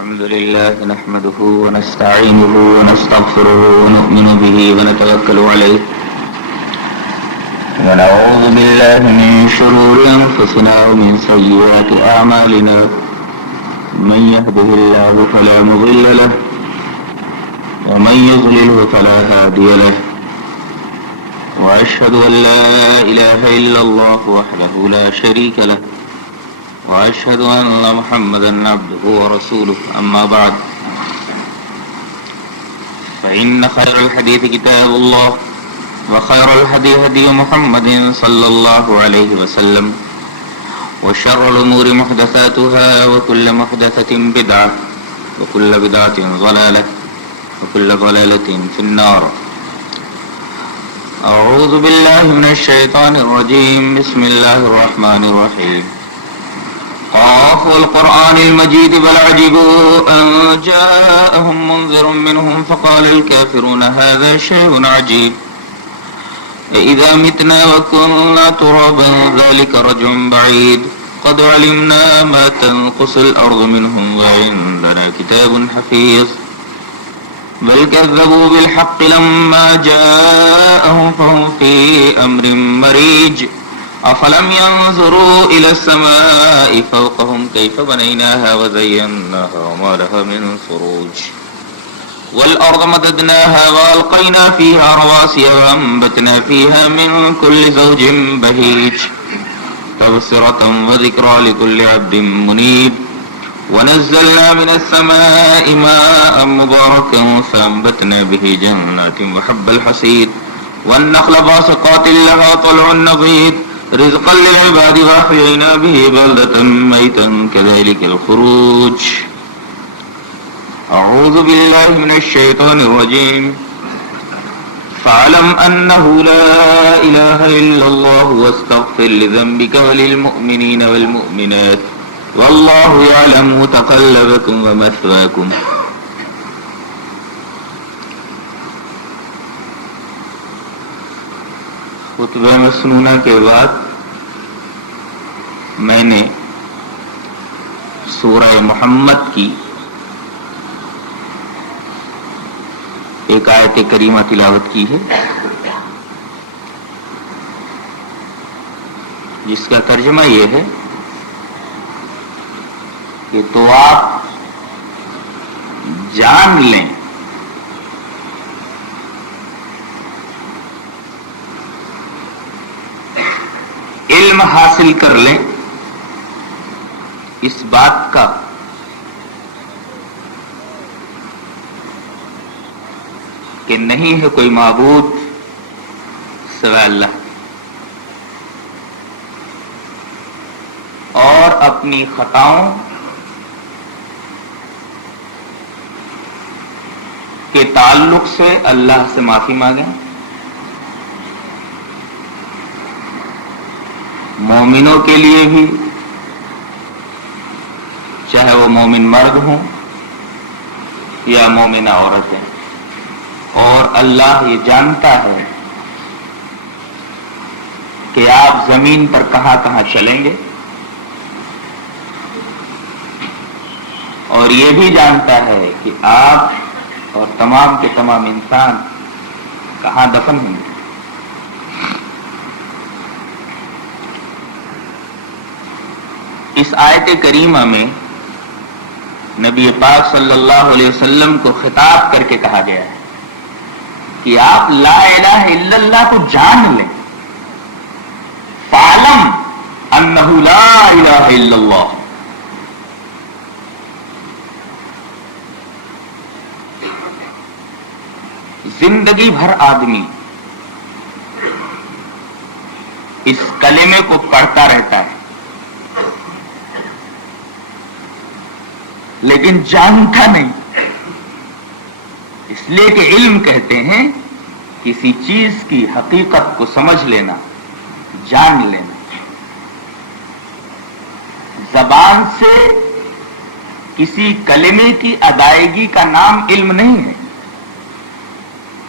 الحمد لله نحمده ونستعينه ونستغفره ونؤمن به ونتوكل عليه ونعوذ بالله من شرور أنفسنا ومن سيئات أعمالنا من يهده الله فلا مضل له ومن يضلله فلا هادي له وأشهد أن لا إله إلا الله وحده لا شريك له وأشهد أن محمدا عبده ورسوله أما بعد فإن خير الحديث كتاب الله وخير الهدي هدي محمد صلى الله عليه وسلم وشر الأمور محدثاتها وكل محدثة بدعة وكل بدعة ضلالة وكل ضلالة في النار. أعوذ بالله من الشيطان الرجيم. بسم الله الرحمن الرحيم. قاف والقرآن المجيد بل عجبوا أن جاءهم منذر منهم فقال الكافرون هذا شيء عجيب إذا متنا وكنا ترابا ذلك رجع بعيد قد علمنا ما تنقص الأرض منهم وعندنا كتاب حفيظ بل كذبوا بالحق لما جاءهم فهم في أمر مريج أفلم ينظروا إلى السماء فوقهم كيف بنيناها وزيناها وما لها من فروج والأرض مددناها وألقينا فيها رواسي وأنبتنا فيها من كل زوج بهيج تبصرة وذكرى لكل عبد منيب ونزلنا من السماء ماء مباركا فأنبتنا به جنات وحب الحصيد والنخل باسقات لها طلع نضيد رزقا للعباد وأحيينا به بلدة ميتا كذلك الخروج. أعوذ بالله من الشيطان الرجيم. فاعلم أنه لا إله إلا الله واستغفر لذنبك وللمؤمنين والمؤمنات والله يعلم متقلبكم ومثواكم. خطبہ مسنونہ کے بعد میں نے سورہ محمد کی ایک آیت کریمہ تلاوت کی ہے جس کا ترجمہ یہ ہے کہ تو آپ جان لیں علم حاصل کر لیں اس بات کا کہ نہیں ہے کوئی معبود سوائے اللہ اور اپنی خطاؤں کے تعلق سے اللہ سے معافی مانگیں. مومنوں کے لیے بھی چاہے وہ مومن مرد ہوں یا مومنہ عورتیں. اور اللہ یہ جانتا ہے کہ آپ زمین پر کہاں کہاں چلیں گے اور یہ بھی جانتا ہے کہ آپ اور تمام کے تمام انسان کہاں دفن ہوں گے. اس آیت کریمہ میں نبی پاک صلی اللہ علیہ وسلم کو خطاب کر کے کہا گیا ہے کہ آپ لا الہ الا اللہ کو جان لیں. فَاعْلَمْ أَنَّهُ لَا إِلَهَ إِلَّا اللَّهُ. زندگی بھر آدمی اس کلمے کو پڑھتا رہتا ہے لیکن جانتا نہیں. اس لیے کہ علم کہتے ہیں کسی چیز کی حقیقت کو سمجھ لینا، جان لینا. زبان سے کسی کلمے کی ادائیگی کا نام علم نہیں ہے.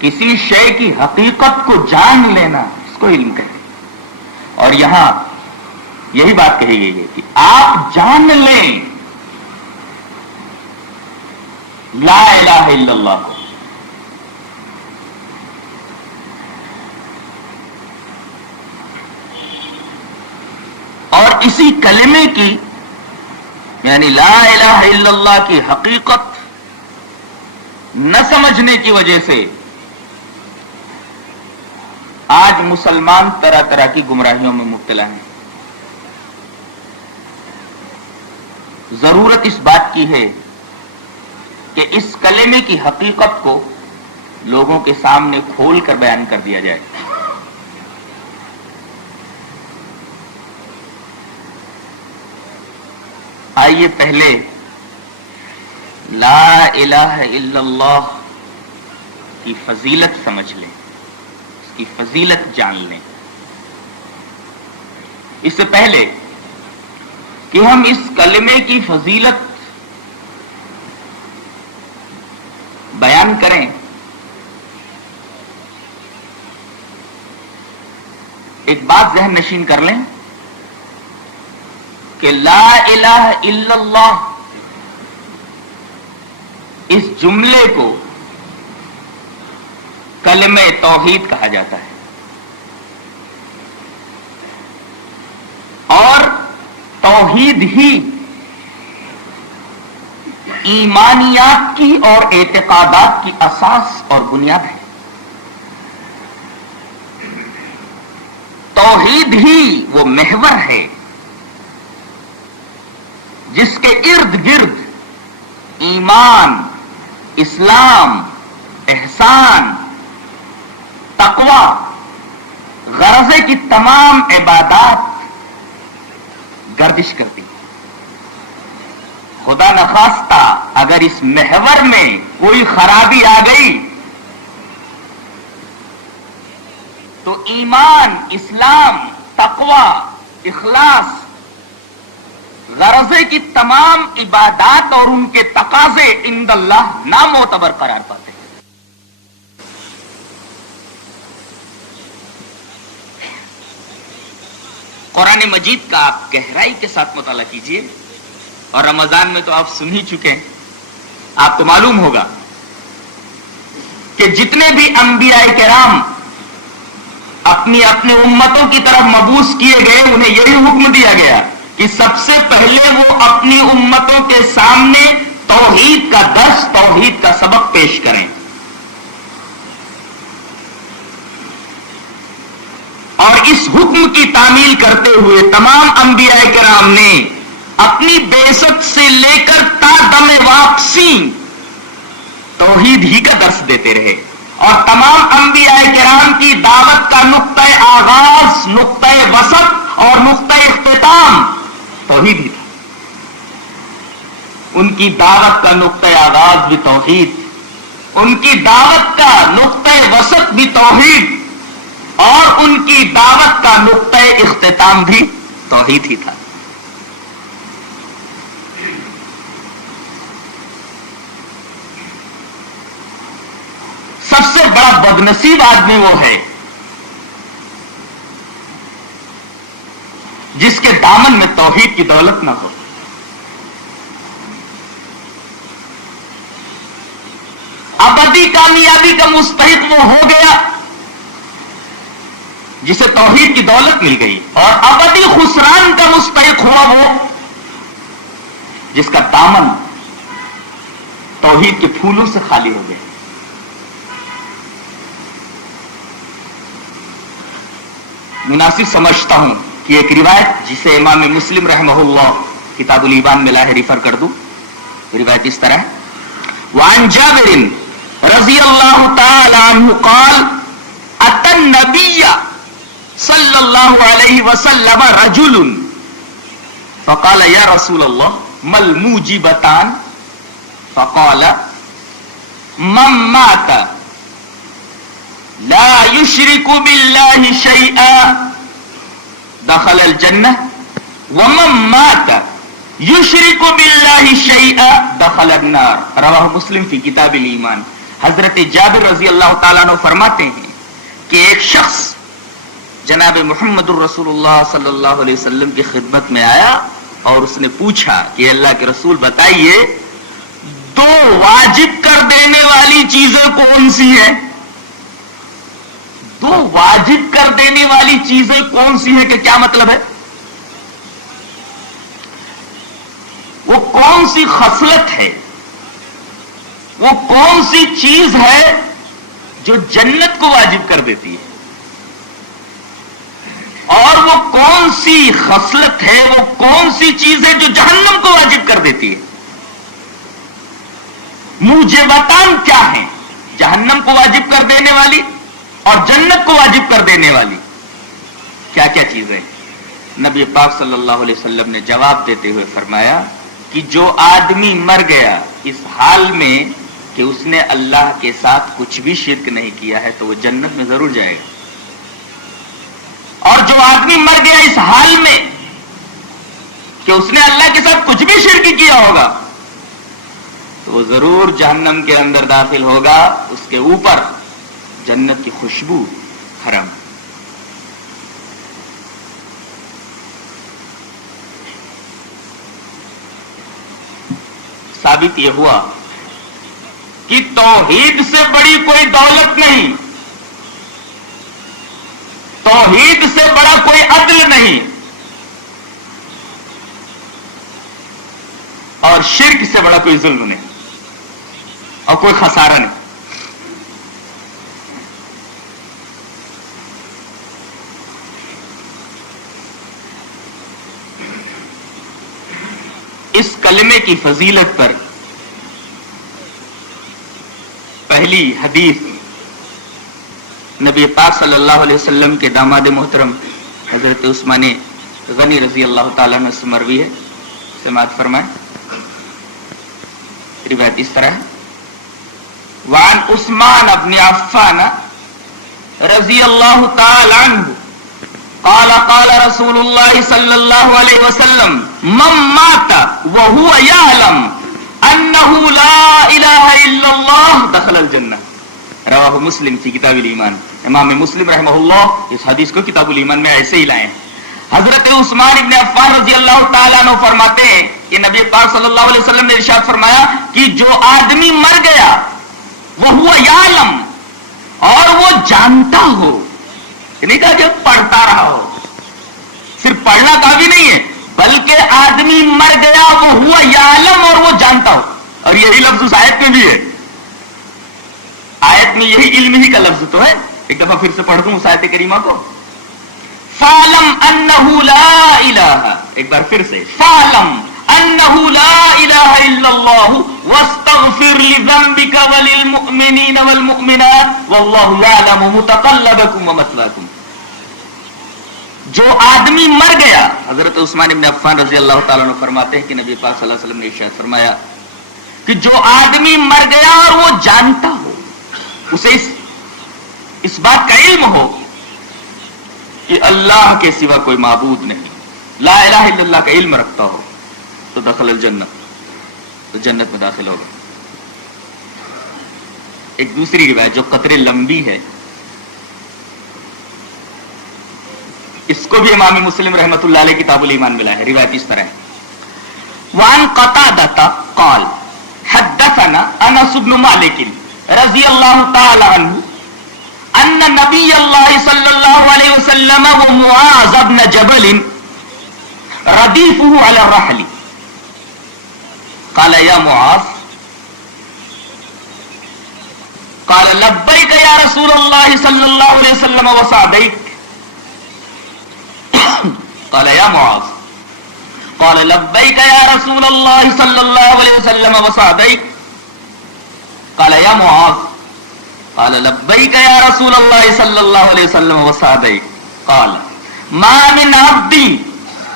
کسی شے کی حقیقت کو جان لینا اس کو علم کہتے ہیں. اور یہاں یہی بات کہی گئی ہے کہ آپ جان لیں لا الہ الا اللہ کو. اور اسی کلمے کی یعنی لا الہ الا اللہ کی حقیقت نہ سمجھنے کی وجہ سے آج مسلمان طرح طرح کی گمراہیوں میں مبتلا ہیں. ضرورت اس بات کی ہے کہ اس کلمے کی حقیقت کو لوگوں کے سامنے کھول کر بیان کر دیا جائے. آئیے پہلے لا الہ الا اللہ کی فضیلت سمجھ لیں، اس کی فضیلت جان لیں. اس سے پہلے کہ ہم اس کلمے کی فضیلت بیان کریں، ایک بات ذہن نشین کر لیں کہ لا الہ الا اللہ اس جملے کو کلمہ توحید کہا جاتا ہے. اور توحید ہی ایمانیات کی اور اعتقادات کی اساس اور بنیاد ہے. توحید ہی وہ محور ہے جس کے ارد گرد ایمان، اسلام، احسان، تقوی، غرضے کی تمام عبادات گردش کرتی. خدا نخواستہ اگر اس محور میں کوئی خرابی آ گئی تو ایمان، اسلام، تقوی، اخلاص، غرضے کی تمام عبادات اور ان کے تقاضے عند اللہ نامعتبر قرار پاتے ہیں. قرآن مجید کا آپ گہرائی کے ساتھ مطالعہ کیجئے، اور رمضان میں تو آپ سن ہی چکے ہیں. آپ کو معلوم ہوگا کہ جتنے بھی انبیاء کرام اپنی اپنی امتوں کی طرف مبعوث کیے گئے، انہیں یہی حکم دیا گیا کہ سب سے پہلے وہ اپنی امتوں کے سامنے توحید کا درس، توحید کا سبق پیش کریں. اور اس حکم کی تعمیل کرتے ہوئے تمام انبیاء کرام نے اپنی بعثت سے لے کر تا دم واپسی توحید ہی کا درس دیتے رہے. اور تمام انبیاء کرام کی دعوت کا نقطۂ آغاز، نقطۂ وسط اور نقطۂ اختتام توحید ہی تھا. ان کی دعوت کا نقطۂ آغاز بھی توحید، ان کی دعوت کا نقطۂ وسط بھی توحید، اور ان کی دعوت کا نقطۂ اختتام بھی توحید ہی تھا. سب سے بڑا بدنصیب آدمی وہ ہے جس کے دامن میں توحید کی دولت نہ ہو. ابدی کامیابی کا مستحق وہ ہو گیا جسے توحید کی دولت مل گئی، اور ابدی خسران کا مستحق ہوا وہ جس کا دامن توحید کے پھولوں سے خالی ہو گیا. مناسب سمجھتا ہوں کہ ایک روایت جسے امام مسلم رحمہ اللہ کتاب الایمان میں لاہ ریفر کر دوں. روایت اس طرح ہے: وعن جابر رضی اللہ تعالی عنہ قال اتى النبي صلی اللہ علیہ وسلم رجل فقال یا رسول اللہ ما الموجبتان فقال من مات لا يشرك بالله شيئا دخل الجنة ومن مات يشرك بالله شيئا دخل النار. رواہ مسلم فی کتاب الایمان. حضرت جابر رضی اللہ تعالیٰ عنہ فرماتے ہیں کہ ایک شخص جناب محمد الرسول اللہ صلی اللہ علیہ وسلم کی خدمت میں آیا اور اس نے پوچھا کہ اللہ کے رسول بتائیے، تو واجب کر دینے والی چیزیں کون سی ہیں؟ دو واجب کر دینے والی چیزیں کون سی ہیں کہ کیا مطلب ہے؟ وہ کون سی خصلت ہے، وہ کون سی چیز ہے جو جنت کو واجب کر دیتی ہے، اور وہ کون سی خصلت ہے، وہ کون سی چیز ہے جو جہنم کو واجب کر دیتی ہے؟ موجبتان کیا ہیں جہنم کو واجب کر دینے والی اور جنت کو واجب کر دینے والی؟ کیا کیا چیزیں؟ نبی پاک صلی اللہ علیہ وسلم نے جواب دیتے ہوئے فرمایا کہ جو آدمی مر گیا اس حال میں کہ اس نے اللہ کے ساتھ کچھ بھی شرک نہیں کیا ہے تو وہ جنت میں ضرور جائے گا، اور جو آدمی مر گیا اس حال میں کہ اس نے اللہ کے ساتھ کچھ بھی شرک کیا ہوگا تو وہ ضرور جہنم کے اندر داخل ہوگا، اس کے اوپر جنت کی خوشبو حرام۔ ثابت یہ ہوا کہ توحید سے بڑی کوئی دولت نہیں، توحید سے بڑا کوئی عدل نہیں، اور شرک سے بڑا کوئی ظلم نہیں، اور کوئی خسارہ نہیں۔ اس کلمے کی فضیلت پر پہلی حدیث نبی پاک صلی اللہ علیہ وسلم کے داماد محترم حضرت عثمان غنی رضی اللہ تعالیٰ عنہ سے مروی ہے، سماعت فرمائیں۔ روایت اس طرح ہے: وعن عثمان بن عفان رضی اللہ تعالی عنہ قال قال رسول اللہ صلی اللہ علیہ وسلم من مات وهو يعلم انه لا الہ الا اللہ دخل الجنہ، رواہ مسلم فی کتاب الایمان۔ امام مسلم رحمہ اللہ اس حدیث کو کتاب الایمان میں ایسے ہی لائے ہیں۔ حضرت عثمان ابن عفان رضی اللہ تعالیٰ عنہ فرماتے ہیں کہ نبی پاک صلی اللہ علیہ وسلم نے ارشاد فرمایا کہ جو آدمی مر گیا وہو یعلم، اور وہ جانتا ہو، نہیں کہا کہ پڑھتا رہا ہو، صرف پڑھنا کافی نہیں ہے، بلکہ آدمی مر گیا وہ ہوا یعلم، اور وہ جانتا ہو۔ اور یہی لفظ اس آیت میں بھی ہے، آیت میں یہی علم ہی کا لفظ تو ہے۔ ایک دفعہ پھر سے پڑھ دوں اس آیت کریمہ کو، فَعْلَمْ أَنَّهُ لَا إِلَٰهَ، ایک بار پھر سے، فَعْلَمْ أَنَّهُ لَا إِلَٰهَ إِلَّا اللَّهُ وَاسْتَغْفِرْ لِذَنبِكَ وَلِلْمُؤْمِنِينَ وَالْمُؤْمِنَاتِ وَاللَّهُ يَعْلَمُ مُتَقَلَّبَكُمْ وَمَثْوَاكُمْ۔ جو آدمی مر گیا، حضرت عثمان بن عفان رضی اللہ تعالیٰ عنہ فرماتے ہیں کہ نبی پاک صلی اللہ علیہ وسلم نے ارشاد فرمایا کہ جو آدمی مر گیا اور وہ جانتا ہو، اسے اس بات کا علم ہو کہ اللہ کے سوا کوئی معبود نہیں، لا الہ الا اللہ کا علم رکھتا ہو، تو دخل الجنہ، تو جنت میں داخل ہوگا۔ ایک دوسری روایت جو قطر لمبی ہے، اس کو بھی امام مسلم رحمۃ اللہ علیہ کتاب الایمان میں لایا ہے۔ روایت اس طرح ہے: وعن قتادہ قال حدثنا انس بن مالک رضی اللہ تعالی عنہ ان نبی اللہ صلی اللہ علیہ وسلم ومعاذ بن جبل ردیفه علی الرحل قال یا معاذ قال لبیک یا رسول اللہ صلی اللہ علیہ وسلم وسعدیک قال یا معاذ قال لبیک یا رسول اللہ صلی اللہ علیہ وسلم وسعدیک قال یا معاذ قال لبیک یا رسول اللہ صلی اللہ علیہ وسلم وسعدیک قال ما من عبد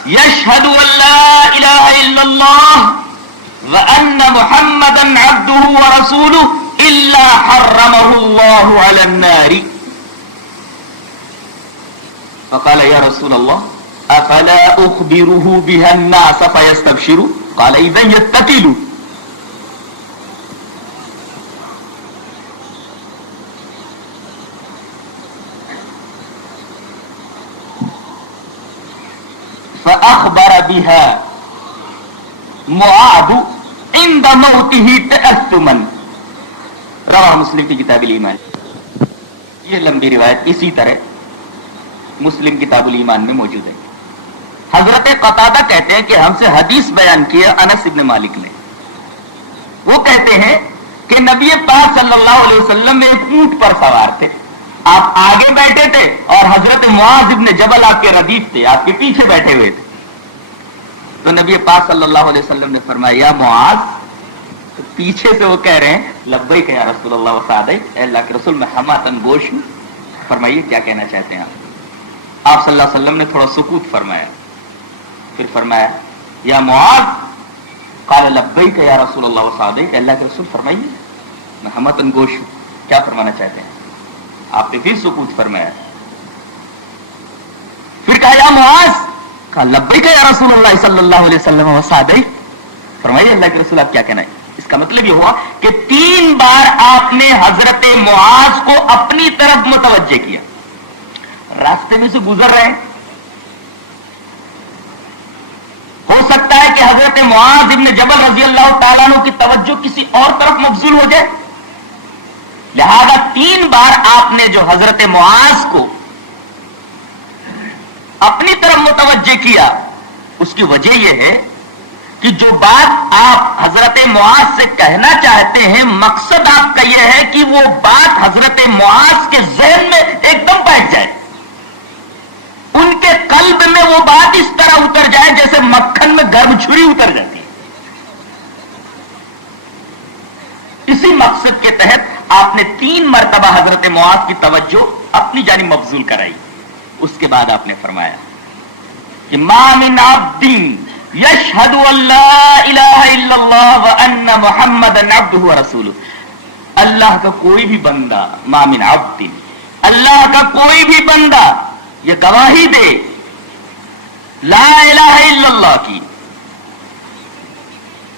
یشہد ان لا الہ الا اللہ وان محمدا عبدہ ورسولہ الا حرمہ اللہ علی النار فقال یا رسول اللہ افلا اخبره بها الناس فيستبشروا قال اذا يتكلوا فاخبر بها معاذ عند موته تأثما، رواہ مسلم کی کتاب الایمان۔ یہ لمبی روایت اسی طرح مسلم کتاب الایمان میں موجود ہے۔ حضرت قتادہ کہتے ہیں کہ ہم سے حدیث بیان کیا انس ابن مالک نے، وہ کہتے ہیں کہ نبی پاک صلی اللہ علیہ وسلم ایک اونٹ پر سوار تھے، آپ آگے بیٹھے تھے اور حضرت معاذ ابن جبل آپ کے ردیف تھے، آپ کے پیچھے بیٹھے ہوئے تھے۔ تو نبی پاک صلی اللہ علیہ وسلم نے فرمایا یا معاذ، تو پیچھے سے وہ کہہ رہے ہیں لبیک یا رسول اللہ وسعدیک، اے اللہ کے رسول میں حماتن گوش ہوں، فرمائیے کیا کہنا چاہتے ہیں آپ صلی اللہ علیہ وسلم نے تھوڑا سکوت فرمایا، پھر فرمایا یا معاذ، قال لبیک یا رسول اللہ وسعدیک، اے اللہ کے رسول فرمائیے میں حماتن گوش ہوں، کیا فرمانا چاہتے ہیں؟ آپ نے پھر سکوت فرمایا، پھر کہا یا معاذ، کہا لبیک یا رسول اللہ صلی اللہ علیہ وسلم وسعدیک، فرمائیے اللہ کے رسول آپ کیا کہنا ہے؟ اس کا مطلب یہ ہوا کہ 3 بار آپ نے حضرت معاذ کو اپنی طرف متوجہ کیا۔ راستے میں سے گزر رہے ہیں، ہو سکتا ہے کہ حضرت معاذ ابن جبل رضی اللہ تعالیٰ عنہ کی توجہ کسی اور طرف مبذول ہو جائے، لہذا 3 بار آپ نے جو حضرت معاذ کو اپنی طرف متوجہ کیا، اس کی وجہ یہ ہے کہ جو بات آپ حضرت معاذ سے کہنا چاہتے ہیں، مقصد آپ کا یہ ہے کہ وہ بات حضرت معاذ کے ذہن میں ایک دم بیٹھ جائے، ان کے قلب میں وہ بات اس طرح اتر جائے جیسے مکھن میں گرم چھری اتر جاتی ہے۔ اسی مقصد کے تحت آپ نے 3 مرتبہ حضرت معاذ کی توجہ اپنی جانب مبذول کرائی۔ اس کے بعد آپ نے فرمایا کہ ما من عبد یشہد ان لا الہ الا اللہ وان محمدا عبدہ ورسولہ، اللہ کا کوئی بھی بندہ، ما من عبد، اللہ کا کوئی بھی بندہ یہ گواہی دے لا الہ الا اللہ کی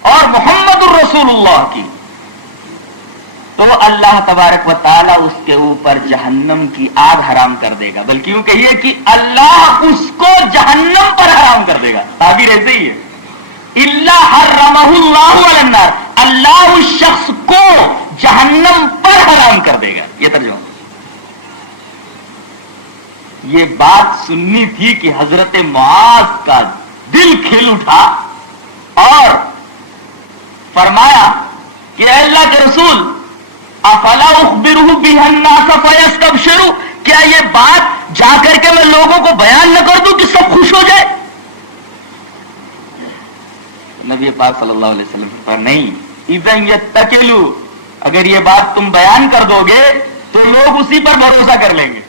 اور محمد الرسول اللہ کی، تو اللہ تبارک و تعالیٰ اس کے اوپر جہنم کی آگ حرام کر دے گا، بلکہ یوں کہیے کہ اللہ اس کو جہنم پر حرام کر دے گا۔ تعبیر ایسے ہی ہے، الا حرمہ اللہ علی النار، اللہ اس شخص کو جہنم پر حرام کر دے گا۔ یہ ترجمہ، یہ بات سننی تھی کہ حضرت معاذ کا دل کھل اٹھا اور فرمایا کہ اے اللہ کے رسول افلا اخبرہ بہ الناس فیستبشروا، کیا یہ بات جا کر کے میں لوگوں کو بیان نہ کر دوں کہ سب خوش ہو جائے؟ نبی پاک صلی اللہ علیہ وسلم پر نہیں، اذن یتکلوا، اگر یہ بات تم بیان کر دو گے تو لوگ اسی پر بھروسہ کر لیں گے،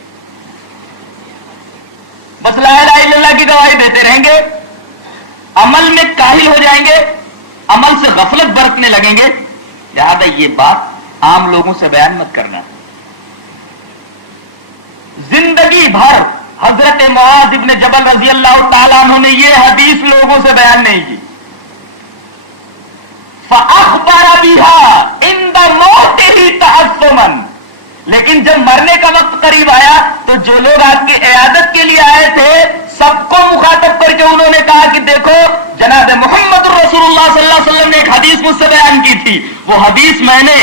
بس لا الہ الا اللہ کی گواہی دیتے رہیں گے، عمل میں کاہل ہو جائیں گے، عمل سے غفلت برتنے لگیں گے، لہذا یہ بات عام لوگوں سے بیان مت کرنا۔ زندگی بھر حضرت معاذ ابن جبل رضی اللہ تعالیٰ عنہ نے یہ حدیث لوگوں سے بیان نہیں کی۔ فَأَخْبَرَ بِهَا عِنْدَ مَوْتِهِ تَعَصُّمًا، لیکن جب مرنے کا وقت قریب آیا تو جو لوگ آپ کی عیادت کے لیے آئے تھے سب کو مخاطب کر کے انہوں نے کہا کہ دیکھو جناب محمد رسول اللہ صلی اللہ علیہ وسلم نے ایک حدیث مجھ سے بیان کی تھی، وہ حدیث میں نے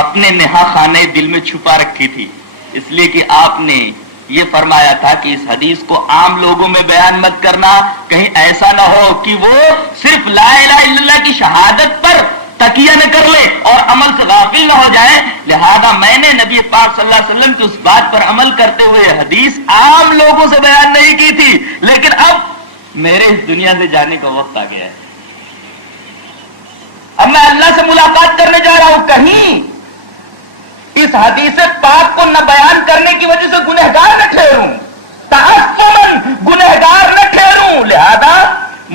اپنے نہا خانے دل میں چھپا رکھی تھی، اس لیے کہ آپ نے یہ فرمایا تھا کہ اس حدیث کو عام لوگوں میں بیان مت کرنا، کہیں ایسا نہ ہو کہ وہ صرف لا الہ الا اللہ کی شہادت پر تکیہ نہ کر لے اور عمل سے غافل نہ ہو جائے، لہذا میں نے نبی پاک صلی اللہ علیہ وسلم کی اس بات پر عمل کرتے ہوئے حدیث عام لوگوں سے بیان نہیں کی تھی، لیکن اب میرے اس دنیا سے جانے کا وقت آ گیا ہے، اب میں اللہ سے ملاقات کرنے جا رہا ہوں، کہیں اس حدیث پاک کو نہ بیان کرنے کی وجہ سے گنہگار نہ ٹھہروں، تعصباً گنہگار نہ ٹھہروں، لہذا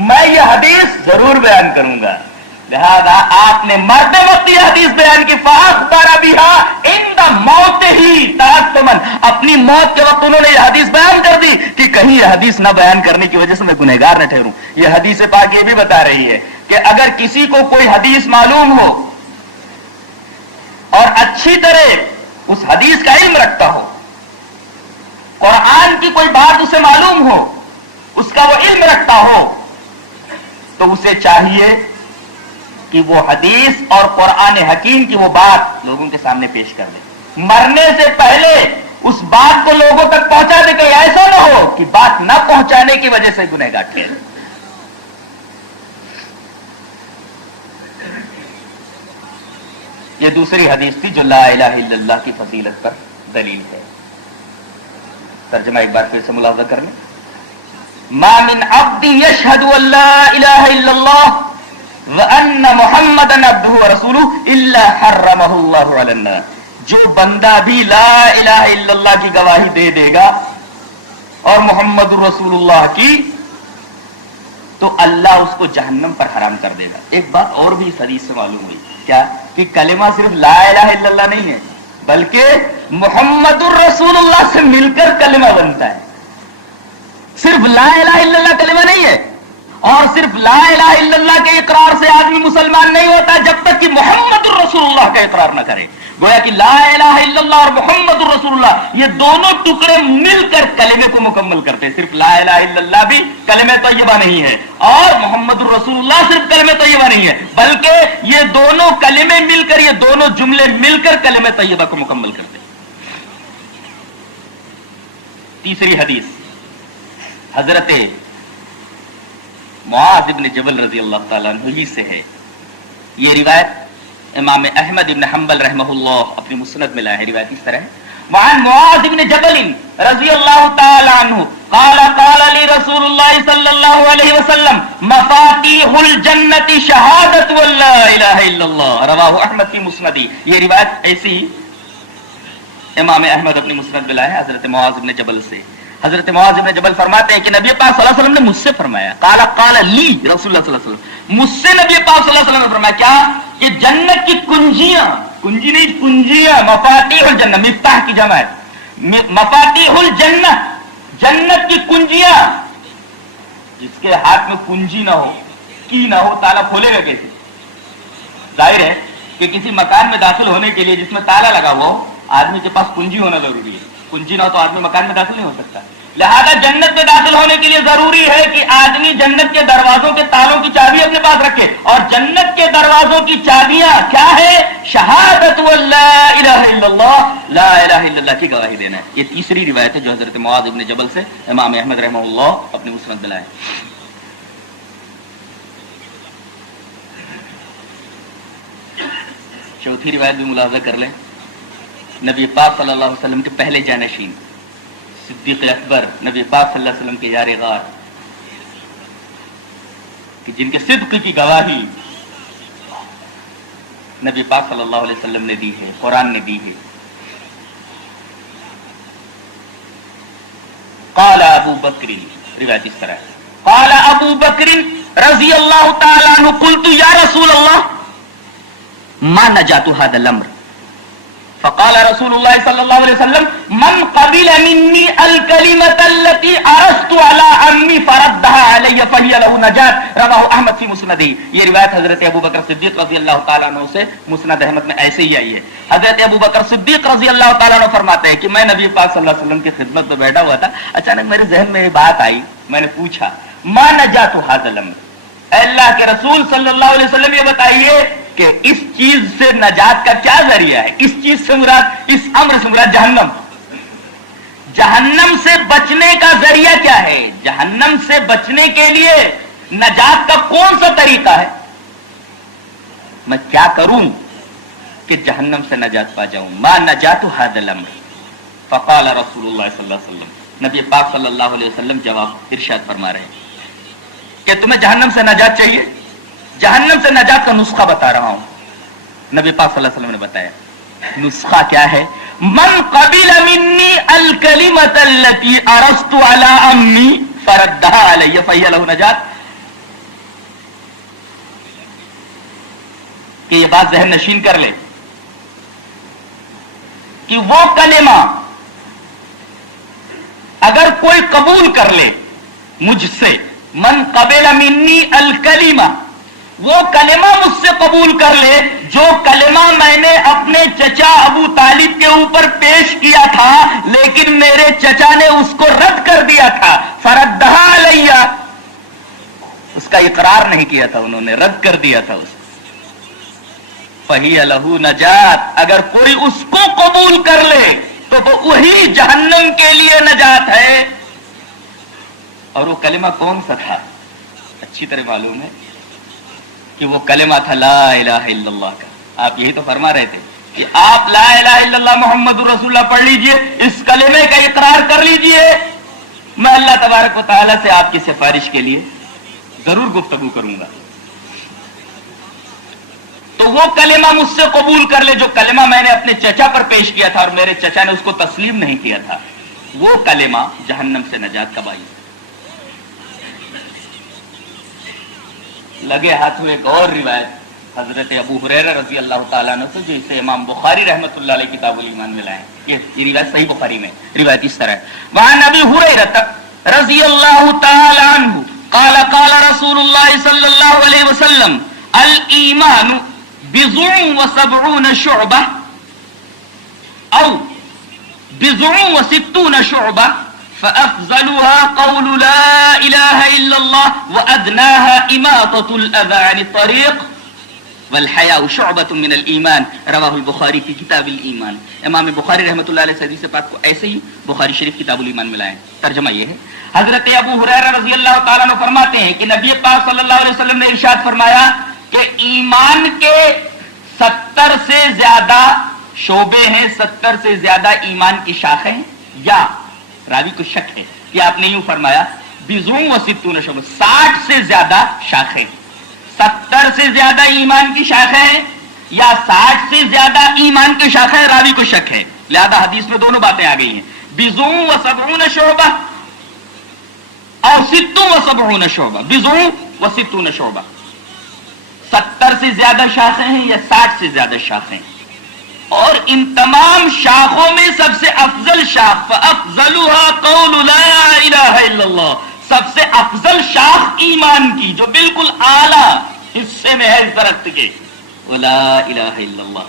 میں یہ حدیث ضرور بیان کروں گا۔ لہذا آپ نے مرتے وقت یہ حدیث بیان کی، فَأَخْبَرَ بِهَا عِنْدَ مَوْتِهِ تَعَصُّمًا، اپنی موت کے وقت انہوں نے یہ حدیث بیان کر دی کہ کہیں یہ حدیث نہ بیان کرنے کی وجہ سے میں گنہگار نہ ٹھہروں۔ یہ حدیث پاک یہ بھی بتا رہی ہے کہ اگر کسی کو کوئی حدیث معلوم ہو اور اچھی طرح اس حدیث کا علم رکھتا ہو، قرآن کی کوئی بات اسے معلوم ہو، اس کا وہ علم رکھتا ہو، تو اسے چاہیے کہ وہ حدیث اور قرآن حکیم کی وہ بات لوگوں کے سامنے پیش کر لے، مرنے سے پہلے اس بات کو لوگوں تک پہنچا دے کہ ایسا نہ ہو کہ بات نہ پہنچانے کی وجہ سے گنہگار ٹھہرے۔ یہ دوسری حدیث تھی جو لا الہ الا اللہ کی فضیلت پر دلیل ہے۔ ترجمہ ایک بار پھر سے ملاحظہ کر لیں۔ ما من عبد یشہد ان لا الہ الا اللہ وان محمدا عبدہ ورسولہ الا حرمہ اللہ علی النار، جو بندہ بھی لا الہ الا اللہ کی گواہی دے دے گا اور محمد رسول اللہ کی، تو اللہ اس کو جہنم پر حرام کر دے گا۔ ایک بات اور بھی اس حدیث سے معلوم ہوئی، کیا کہ کلمہ صرف لا الہ الا اللہ نہیں ہے، بلکہ محمد الرسول اللہ سے مل کر کلمہ بنتا ہے۔ صرف لا الہ الا اللہ کلمہ نہیں ہے، اور صرف لا الہ الا اللہ کے اقرار سے آدمی مسلمان نہیں ہوتا جب تک کہ محمد الرسول اللہ کا اقرار نہ کرے۔ گویا کہ لا الہ الا اللہ اور محمد الرسول اللہ یہ دونوں ٹکڑے مل کر کلمے کو مکمل کرتے ہیں۔ صرف لا الہ الا اللہ بھی کلمہ طیبہ نہیں ہے، اور محمد الرسول اللہ صرف کلمہ طیبہ نہیں ہے، بلکہ یہ دونوں کلمے مل کر، یہ دونوں جملے مل کر کلمہ طیبہ کو مکمل کرتے ہیں۔ تیسری حدیث حضرت معاذ بن جبل رضی اللہ تعالیٰ عنہ ہی سے ہے۔ یہ روایت امام احمد بن حنبل رحمہ اللہ اپنی مسند میں لائے ہیں۔ روایت اس طرح ہے، وعن معاذ بن جبل رضی اللہ تعالی عنہ قال قال لی رسول اللہ صلی اللہ علیہ وسلم مفاتیح الجنت شہادت لا الہ الا اللہ، رواہ احمد فی مسندی۔ یہ روایت ایسی امام احمد اپنی مسند میں لائے ہیں حضرت معاذ بن جبل سے۔ حضرت معاذ بن جبل فرماتے ہیں کہ نبی پاک صلی اللہ علیہ وسلم نے مجھ سے فرمایا، قال قال لی رسول اللہ صلی اللہ علیہ وسلم، مجھ سے نبی پاک صلی اللہ علیہ وسلم نے فرمایا کیا کہ جنت کی کنجیاں، کنجی نہیں کنجیاں، مفاتیح الجنہ، مفتاح کی جمع ہے، مفاتیح الجنہ، جنت کی کنجیاں، جس کے ہاتھ میں کنجی نہ ہو، کی نہ ہو، تالا کھولے گا کیسے؟ ظاہر ہے کہ کسی مکان میں داخل ہونے کے لیے جس میں تالا لگا ہوا ہو، آدمی کے پاس کنجی ہونا ضروری ہے، کنجی نہ ہو تو آدمی مکان میں داخل نہیں ہو سکتا۔ لہذا جنت میں داخل ہونے کے لیے ضروری ہے کہ آدمی جنت کے دروازوں کے تالوں کی چابی اپنے پاس رکھے، اور جنت کے دروازوں کی چابیاں کیا ہے؟ شہادت لا الہ الا اللہ، لا الہ الا اللہ کی گواہی دینا ہے۔ یہ تیسری روایت ہے جو حضرت معاذ بن جبل سے امام احمد رحمہ اللہ اپنی مسند میں لائے۔ چوتھی روایت بھی ملاحظہ کر لیں، نبی پاک صلی اللہ علیہ وسلم کے پہلے جانشین صدیق اکبر، نبی پاک صلی اللہ علیہ وسلم کے یار غار، کہ جن کے صدق کی گواہی نبی پاک صلی اللہ علیہ وسلم نے دی ہے، قرآن نے دی ہے۔ قال ابو بکر، روایت اس طرح ہے، قال ابو بکر رضی اللہ تعالی عنہ قلت یا رسول اللہ ما نجات هذا الامر، فقال رسول اللہ صلی اللہ علیہ وسلم من قبل منی الکلمۃ التي عرضت على عمی فردها علی فہی له نجات، رواہ احمد فی مسندہ۔ یہ روایت حضرت ابو بکر صدیق رضی اللہ تعالیٰ عنہ سے مسند احمد میں ایسے ہی آئی ہے۔ حضرت ابو بکر صدیق رضی اللہ تعالیٰ عنہ فرماتے ہیں کہ میں نبی پاک صلی اللہ علیہ وسلم کی خدمت میں بیٹھا ہوا تھا، اچانک میرے ذہن میں یہ بات آئی، میں نے پوچھا ما نجات هذا الامر، اے اللہ کے رسول صلی اللہ علیہ وسلم یہ بتائیے کہ اس چیز سے نجات کا کیا ذریعہ ہے؟ اس چیز سے مراد، اس امر سے مراد جہنم، جہنم سے بچنے کا ذریعہ کیا ہے؟ جہنم سے بچنے کے لیے نجات کا کون سا طریقہ ہے؟ میں کیا کروں کہ جہنم سے نجات پا جاؤں؟ ما نجات هذا الامر، فقال رسول اللہ صلی اللہ علیہ وسلم، نبی پاک صلی اللہ علیہ وسلم جواب ارشاد فرما رہے ہیں کہ تمہیں جہنم سے نجات چاہیے، جہنم سے نجات کا نسخہ بتا رہا ہوں۔ نبی پاک صلی اللہ علیہ وسلم نے بتایا نسخہ کیا ہے؟ من قبل منی الکلمۃ التي عرضت على عمی فردها علی فہی له نجات، کہ یہ بات ذہن نشین کر لے کہ وہ کلمہ اگر کوئی قبول کر لے مجھ سے، من قبل منی الکلمہ، وہ کلمہ مجھ سے قبول کر لے جو کلمہ میں نے اپنے چچا ابو طالب کے اوپر پیش کیا تھا لیکن میرے چچا نے اس کو رد کر دیا تھا، فردھا علیہ، اس کا اقرار نہیں کیا تھا، انہوں نے رد کر دیا تھا اس، فہی لہو نجات، اگر کوئی اس کو قبول کر لے تو وہ وہی جہنم کے لیے نجات ہے۔ اور وہ کلمہ کون سا تھا؟ اچھی طرح معلوم ہے کہ وہ کلمہ تھا لا الہ الا اللہ کا۔ آپ یہی تو فرما رہے تھے کہ آپ لا الہ الا اللہ محمد رسول اللہ پڑھ لیجئے، اس کلمے کا اقرار کر لیجئے، میں اللہ تبارک و تعالیٰ سے آپ کی سفارش کے لیے ضرور گفتگو کروں گا۔ تو وہ کلمہ مجھ سے قبول کر لے جو کلمہ میں نے اپنے چچا پر پیش کیا تھا اور میرے چچا نے اس کو تسلیم نہیں کیا تھا، وہ کلمہ جہنم سے نجات کا باعث۔ لگے ہاتھ میں ایک اور روایت حضرت ابو ہریرہ رضی اللہ تعالیٰ عنہ سے، جسے امام بخاری رحمۃ اللہ علیہ کتاب الایمان میں لائے۔ یہ روایت صحیح بخاری میں روایت اس طرح ہے، وعن ابی ہریرہ رضی اللہ تعالیٰ عنہ قال قال رسول اللہ صلی اللہ علیہ وسلم الایمان بضع وسبعون شعبہ او بضع وستون شعبہ فأفضلها قول لا إله إلا الله وأدناها إماطة الأذى عن الطريق والحياء شعبة من الإيمان، رواه البخاری کی کتاب الایمان۔ امام بخاری رحمۃ اللہ علیہ حدیث پاک کو ایسے ہی بخاری شریف کتاب الایمان میں لائے۔ ترجمہ یہ ہے، حضرت ابو ہریرہ رضی اللہ تعالیٰ عنہ فرماتے ہیں کہ نبی پاک صلی اللہ علیہ وسلم نے ارشاد فرمایا کہ ایمان کے 70 سے زیادہ شعبے ہیں، 70 سے زیادہ ایمان کی شاخیں ہیں، یا راوی کو شک ہے کہ آپ نے یوں فرمایا بضع وستون شعبہ، 60 سے زیادہ شاخیں، 70 سے زیادہ ایمان کی شاخیں یا 60 سے زیادہ ایمان کی شاخیں، راوی کو شک ہے، لہذا حدیث میں دونوں باتیں آ گئی ہیں، بضع وسبعون شعبہ اور 60 وسبعون شعبہ، بضع وستون شعبہ، 70 سے زیادہ شاخیں ہیں یا 60 سے زیادہ شاخیں، اور ان تمام شاخوں میں سب سے افضل شاخ فَأَفْضَلُهَا قَوْلُ لَا إِلَهَ إِلَّا اللَّهِ، سب سے افضل شاخ ایمان کی جو بالکل اعلیٰ حصے میں ہے اس درخت کے، وَلَا إِلَهَ إِلَّا اللَّهِ،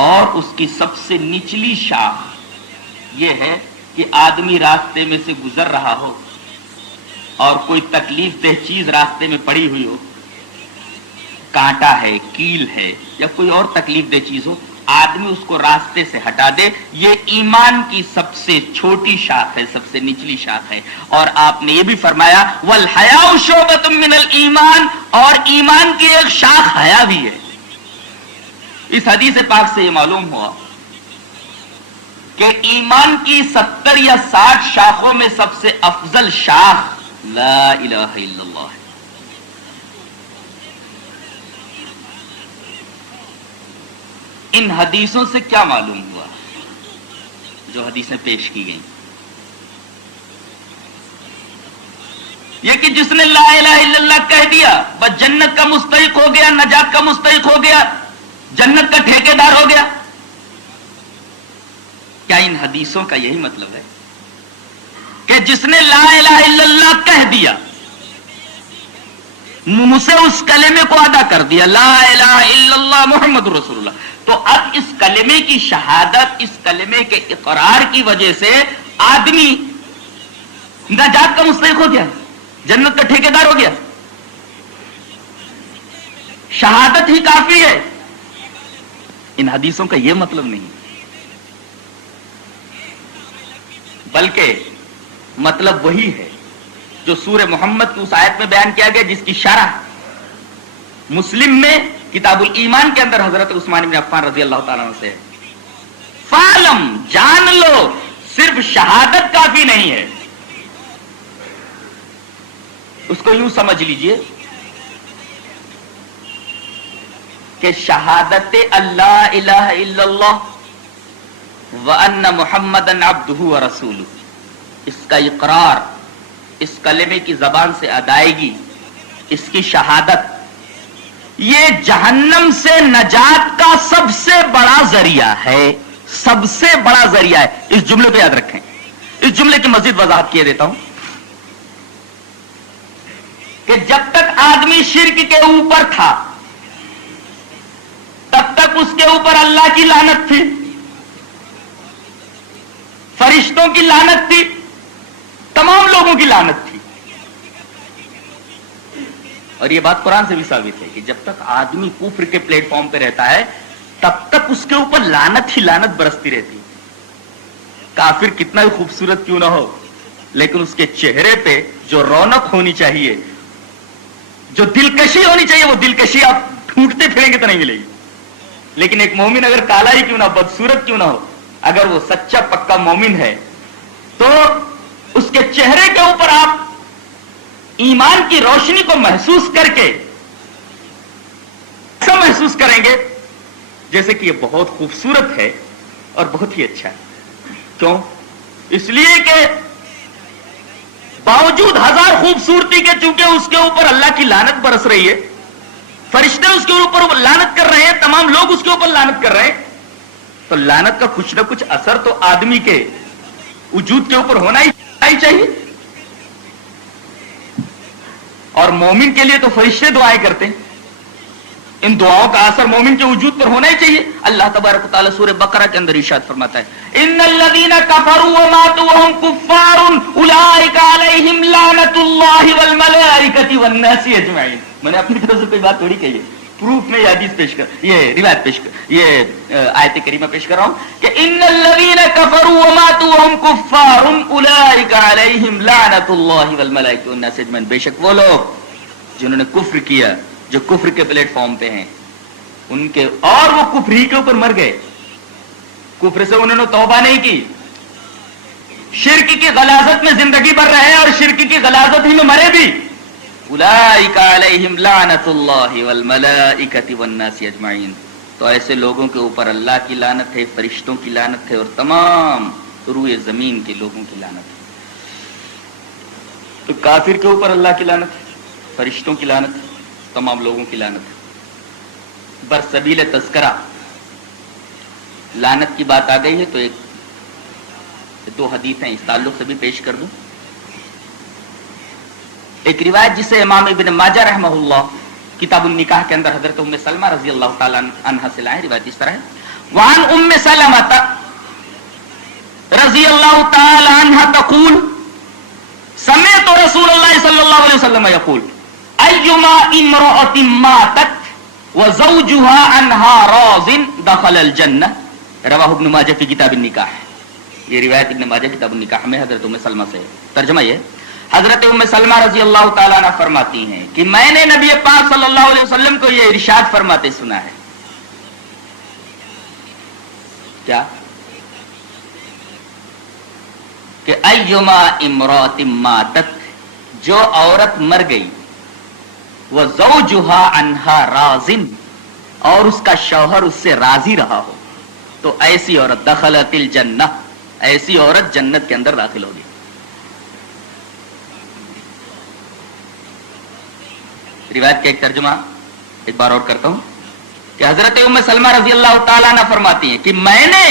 اور اس کی سب سے نچلی شاخ یہ ہے کہ آدمی راستے میں سے گزر رہا ہو اور کوئی تکلیف دہ چیز راستے میں پڑی ہوئی ہو، کانٹا ہے، کیل ہے یا کوئی اور تکلیف دہ چیز ہو، آدمی اس کو راستے سے ہٹا دے، یہ ایمان کی سب سے چھوٹی شاخ ہے، سب سے نچلی شاخ ہے۔ اور آپ نے یہ بھی فرمایا والحیاء شعبۃ من الایمان، اور ایمان کی ایک شاخ حیا بھی ہے۔ اس حدیث پاک سے یہ معلوم ہوا کہ ایمان کی 70 یا 60 شاخوں میں سب سے افضل شاخ لا الہ الا اللہ ہے۔ ان حدیثوں سے کیا معلوم ہوا جو حدیثیں پیش کی گئیں؟ یہ کہ جس نے لا الہ الا اللہ کہہ دیا بس جنت کا مستحق ہو گیا، نجات کا مستحق ہو گیا، جنت کا ٹھیکیدار ہو گیا۔ کیا ان حدیثوں کا یہی مطلب ہے کہ جس نے لا الہ الا اللہ کہہ دیا، منہ سے اس کلمے کو ادا کر دیا لا الہ الا اللہ محمد رسول اللہ، تو اب اس کلمے کی شہادت، اس کلمے کے اقرار کی وجہ سے آدمی نجات کا مستحق ہو گیا، جنت کا ٹھیکیدار ہو گیا۔ شہادت ہی کافی ہے، ان حدیثوں کا یہ مطلب نہیں، بلکہ مطلب وہی ہے جو سورہ محمد کی اس آیت میں بیان کیا گیا جس کی شرح مسلم میں کتاب الایمان کے اندر حضرت عثمان بن عفان رضی اللہ تعالیٰ عنہ سے، فعلم جان لو صرف شہادت کافی نہیں ہے، اس کو یوں سمجھ لیجئے کہ شہادت اللہ الہ الا اللہ وان محمدًا عبدہ ورسولہ، اس کا اقرار، اس کلمے کی زبان سے ادائیگی، اس کی شہادت، یہ جہنم سے نجات کا سب سے بڑا ذریعہ ہے، سب سے بڑا ذریعہ ہے۔ اس جملے پہ یاد رکھیں، اس جملے کی مزید وضاحت کیے دیتا ہوں کہ جب تک آدمی شرک کے اوپر تھا تب تک اس کے اوپر اللہ کی لعنت تھی، فرشتوں کی لعنت تھی، تمام لوگوں کی لعنت تھی۔ اور یہ بات قرآن سے بھی ثابت ہے کہ جب تک آدمی کفر کے پلیٹ فارم پہ رہتا ہے تب تک اس کے اوپر لعنت ہی لعنت برستی رہتی ہے. کافر کتنا ہی خوبصورت کیوں نہ ہو لیکن اس کے چہرے پہ جو رونق ہونی چاہیے, جو دلکشی ہونی چاہیے, وہ دلکشی آپ ڈھونڈتے پھریں گے تو نہیں ملے گی. لیکن ایک مومن اگر کالا ہی کیوں نہ ہو, بدصورت کیوں نہ ہو, اگر وہ سچا پکا مومن ہے تو اس کے چہرے کے اوپر آپ ایمان کی روشنی کو محسوس کر کے ایسا محسوس کریں گے جیسے کہ یہ بہت خوبصورت ہے اور بہت ہی اچھا ہے. کیوں؟ اس لیے کہ باوجود ہزار خوبصورتی کے چونکہ اس کے اوپر اللہ کی لعنت برس رہی ہے, فرشتے اس کے اوپر لعنت کر رہے ہیں, تمام لوگ اس کے اوپر لعنت کر رہے ہیں, تو لعنت کا کچھ نہ کچھ اثر تو آدمی کے وجود کے اوپر ہونا ہی چاہیے. اور مومن کے لیے تو فرشتے دعائیں کرتے ہیں, ان دعاؤں کا اثر مومن کے وجود پر ہونا ہی چاہیے. اللہ تبارک و تعالی سورہ بقرہ کے اندر ارشاد فرماتا ہے, ان الذين كفروا وماتوا وهم كفار اولئك عليهم لعنت الله والملائکۃ والناس اجمعین. میں نے اپنی طرف سے کوئی بات تھوڑی کہی ہے, پروف میں یہ حدیث پیش کر, یہ روایت پیش کر, یہ آیت کریمہ پیش کر رہا ہوں کہ ان الذين كفروا وماتوا وهم كفار اولئك عليهم لعنت الله والملائکۃ والناس اجمعین. بے شک وہ لوگ جنہوں نے کفر کیا, جو کفر کے پلیٹ فارم پہ ہیں, ان کے اور وہ کفر ہی کے اوپر مر گئے, کفر سے انہوں نے توبہ نہیں کی, شرک کی غلاظت میں زندگی بھر رہے اور شرک کی غلاظت ہی میں مرے بھی. اولئک علیہم لعنت اللہ والملائکۃ والناس اجمعین. تو ایسے لوگوں کے اوپر اللہ کی لعنت ہے, فرشتوں کی لعنت ہے, اور تمام روئے زمین کے لوگوں کی لعنت ہے. تو کافر کے اوپر اللہ کی لعنت ہے, فرشتوں کی لعنت ہے, تمام لوگوں کی لعنت ہے. برسبیل تذکرہ لعنت کی بات آ گئی ہے تو ایک دو حدیث ہیں اس تعلق سے بھی پیش کر دوں. ایک روایت جسے امام ابن ماجہ رحمہ اللہ کتاب النکاح کے اندر حضرت ام سلمہ رضی اللہ تعالی عنہا سے لائے, روایت اس طرح ہے, وعن ام سلمہ رضی اللہ تعالی عنہا تقول سمعت رسول اللہ صلی اللہ علیہ وسلم یقول ایما امرأة ماتت وزوجها عنها راض دخل الجنہ. رواہ ابن ماجہ کی کتاب النکاح. یہ روایت ابن ماجہ کتاب النکاح میں حضرت ام سلمہ سے. ترجمہ یہ, حضرت ام سلمہ رضی اللہ تعالیٰ عنہ فرماتی ہیں کہ میں نے نبی پاک صلی اللہ علیہ وسلم کو یہ ارشاد فرماتے سنا ہے. کیا کہ ایما امرأة ماتت, جو عورت مر گئی, وزوجها عنها راض, اور اس کا شوہر اس سے راضی رہا ہو, تو ایسی عورت دخلت الجنہ, ایسی عورت جنت کے اندر داخل ہوگی. روایت کا ایک ترجمہ ایک بار اور کرتا ہوں کہ حضرت ام سلمہ رضی اللہ تعالیٰ عنہ فرماتی ہیں کہ میں نے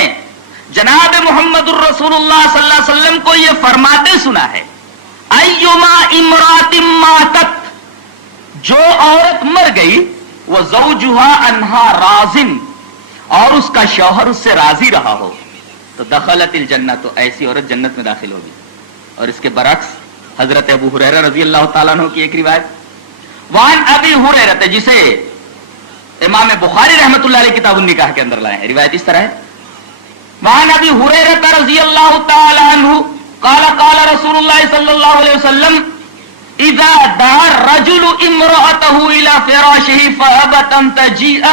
جناب محمد الرسول اللہ صلی اللہ علیہ وسلم کو یہ فرماتے سنا ہے, ایما امرأة ماتت, جو عورت مر گئی, وہ زوجها عنها راض, اور اس کا شوہر اس سے راضی رہا ہو, تو دخلت الجنہ, تو ایسی عورت جنت میں داخل ہوگی. اور اس کے برعکس حضرت ابو ہریرہ رضی اللہ تعالیٰ عنہ کی ایک روایت, وعن ابی ہریرہ, جسے امام بخاری رحمۃ اللہ علیہ کتاب النکاح کے اندر لائے ہیں, روایت اس طرح ہے, وعن ابی ہریرہ رضی اللہ تعالی عنہ قال قال رسول اللہ صلی اللہ علیہ وسلم اذا دعا الرجل امرأته الى فراشه فابت ان تجيء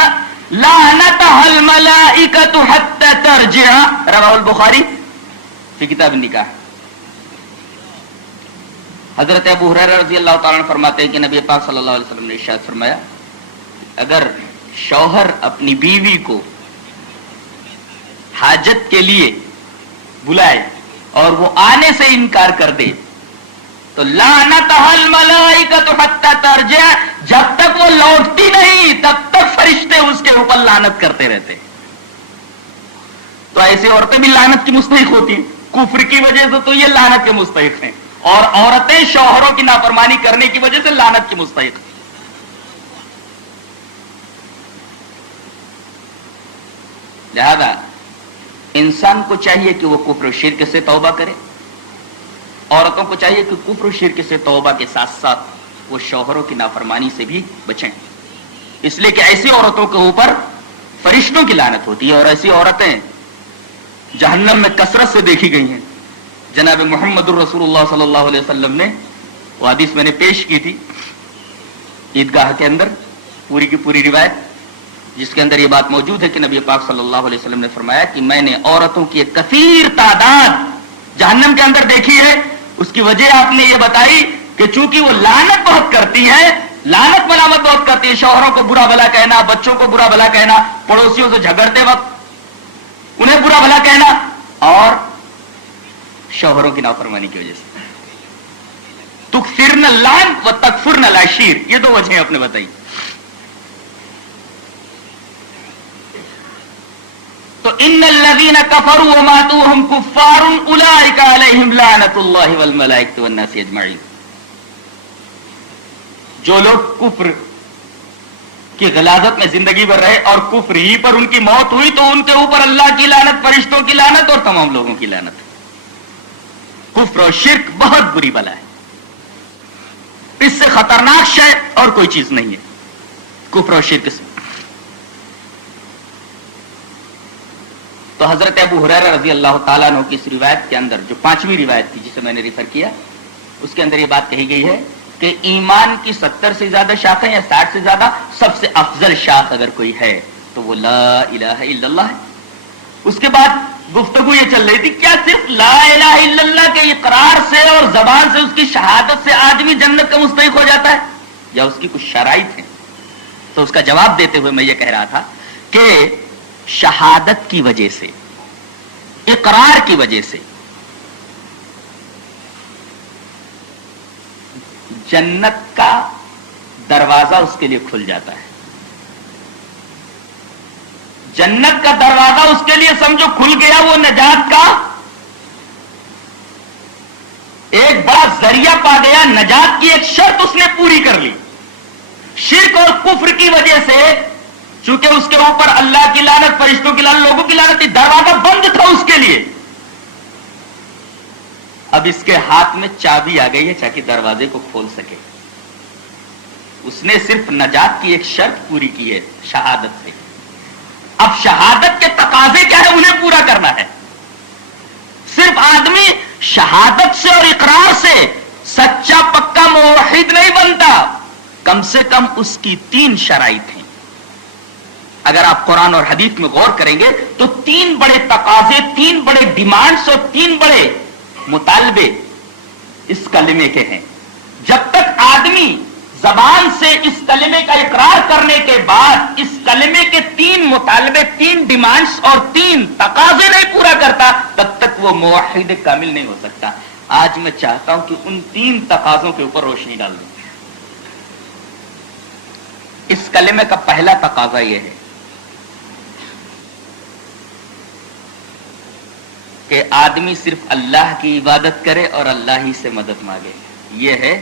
لعنتها الملائکۃ حتى ترجع. رواه البخاری فی کتاب النکاح. حضرت ابو ہریرہ رضی اللہ تعالیٰ عنہ فرماتے ہیں کہ نبی پاک صلی اللہ علیہ وسلم نے ارشاد فرمایا, اگر شوہر اپنی بیوی کو حاجت کے لیے بلائے اور وہ آنے سے انکار کر دے تو لعنتها الملائکۃ حتی ترجع, جب تک وہ لوٹتی نہیں تب تک فرشتے اس کے اوپر لعنت کرتے رہتے. تو ایسی عورتیں بھی لعنت کی مستحق ہوتی ہیں, کفر کی وجہ سے تو یہ لعنت کے مستحق ہیں, اور عورتیں شوہروں کی نافرمانی کرنے کی وجہ سے لعنت کی مستحق. لہذا انسان کو چاہیے کہ وہ کفر و شرک سے توبہ کرے, عورتوں کو چاہیے کہ کفر و شرک سے توبہ کے ساتھ ساتھ وہ شوہروں کی نافرمانی سے بھی بچیں، اس لیے کہ ایسی عورتوں کے اوپر فرشتوں کی لعنت ہوتی ہے، اور ایسی عورتیں جہنم میں کثرت سے دیکھی گئی ہیں۔ جناب محمد الرسول اللہ صلی اللہ علیہ وسلم نے وہ حدیث میں نے پیش کی تھی عیدگاہ کے اندر، پوری کی پوری روایت، جس کے اندر یہ بات موجود ہے کہ نبی پاک صلی اللہ علیہ وسلم نے فرمایا کہ میں نے عورتوں کی ایک کثیر تعداد جہنم کے اندر دیکھی ہے۔ اس کی وجہ آپ نے یہ بتائی کہ چونکہ وہ لعنت بہت کرتی ہے، لعنت ملامت بہت کرتی ہے، شوہروں کو برا بھلا کہنا، بچوں کو برا بھلا کہنا، پڑوسیوں سے جھگڑتے وقت انہیں برا بھلا کہنا، اور شوہروں کی نافرمانی کی وجہ سے تکفرن اللعن و تکفرن العشیر، یہ دو وجہیں آپ نے بتائی۔ تو ان الذین کفروا وماتوا وهم کفار اولئک علیہم لعنت اللہ والملائکۃ والناس اجمعین، جو لوگ کفر کی غلاظت میں زندگی بھر رہے اور کفر ہی پر ان کی موت ہوئی تو ان کے اوپر اللہ کی لعنت، فرشتوں کی لعنت اور تمام لوگوں کی لعنت۔ کفر اور شرک بہت بری بلا ہے، اس سے خطرناک شے اور کوئی چیز نہیں ہے کفر اور شرک سے۔ تو حضرت ابو ہریرہ رضی اللہ تعالیٰ عنہ کی اس روایت کے اندر، جو 5ویں روایت تھی جسے میں نے ریفر کیا، اس کے اندر یہ بات کہی گئی ہے کہ ایمان کی 70 سے زیادہ شاخیں یا 60 سے زیادہ، سب سے افضل شاخ اگر کوئی ہے تو وہ لا الہ الا اللہ ہے۔ اس کے بعد گفتگو یہ چل رہی تھی کیا صرف لا الہ الا اللہ کے اقرار سے اور زبان سے، اس کی شہادت سے آدمی جنت کا مستحق ہو جاتا ہے، یا اس کی کچھ شرائط ہیں؟ تو اس کا جواب دیتے ہوئے میں یہ کہہ رہا تھا کہ شہادت کی وجہ سے، اقرار کی وجہ سے جنت کا دروازہ اس کے لیے کھل جاتا ہے۔ جنت کا دروازہ اس کے لیے سمجھو کھل گیا، وہ نجات کا ایک بڑا ذریعہ پا گیا، نجات کی ایک شرط اس نے پوری کر لی۔ شرک اور کفر کی وجہ سے چونکہ اس کے اوپر اللہ کی لعنت، فرشتوں کی لعنت، لوگوں کی لعنت تھی، دروازہ بند تھا اس کے لیے۔ اب اس کے ہاتھ میں چابی آ گئی ہے تاکہ دروازے کو کھول سکے۔ اس نے صرف نجات کی ایک شرط پوری کی ہے شہادت سے۔ اب شہادت کے تقاضے کیا ہے، انہیں پورا کرنا ہے۔ صرف آدمی شہادت سے اور اقرار سے سچا پکا موحد نہیں بنتا، کم سے کم اس کی 3 شرائط ہیں۔ اگر آپ قرآن اور حدیث میں غور کریں گے تو 3 بڑے تقاضے، 3 بڑے ڈیمانڈز اور 3 بڑے مطالبے اس کلمے کے ہیں۔ جب تک آدمی زبان سے اس کلمے کا اقرار کرنے کے بعد اس کلمے کے 3 مطالبے، 3 ڈیمانڈز اور 3 تقاضے نہیں پورا کرتا، تب تک وہ موحد کامل نہیں ہو سکتا۔ آج میں چاہتا ہوں کہ ان 3 تقاضوں کے اوپر روشنی ڈال دوں۔ اس کلمے کا پہلا تقاضا یہ ہے کہ آدمی صرف اللہ کی عبادت کرے اور اللہ ہی سے مدد مانگے۔ یہ ہے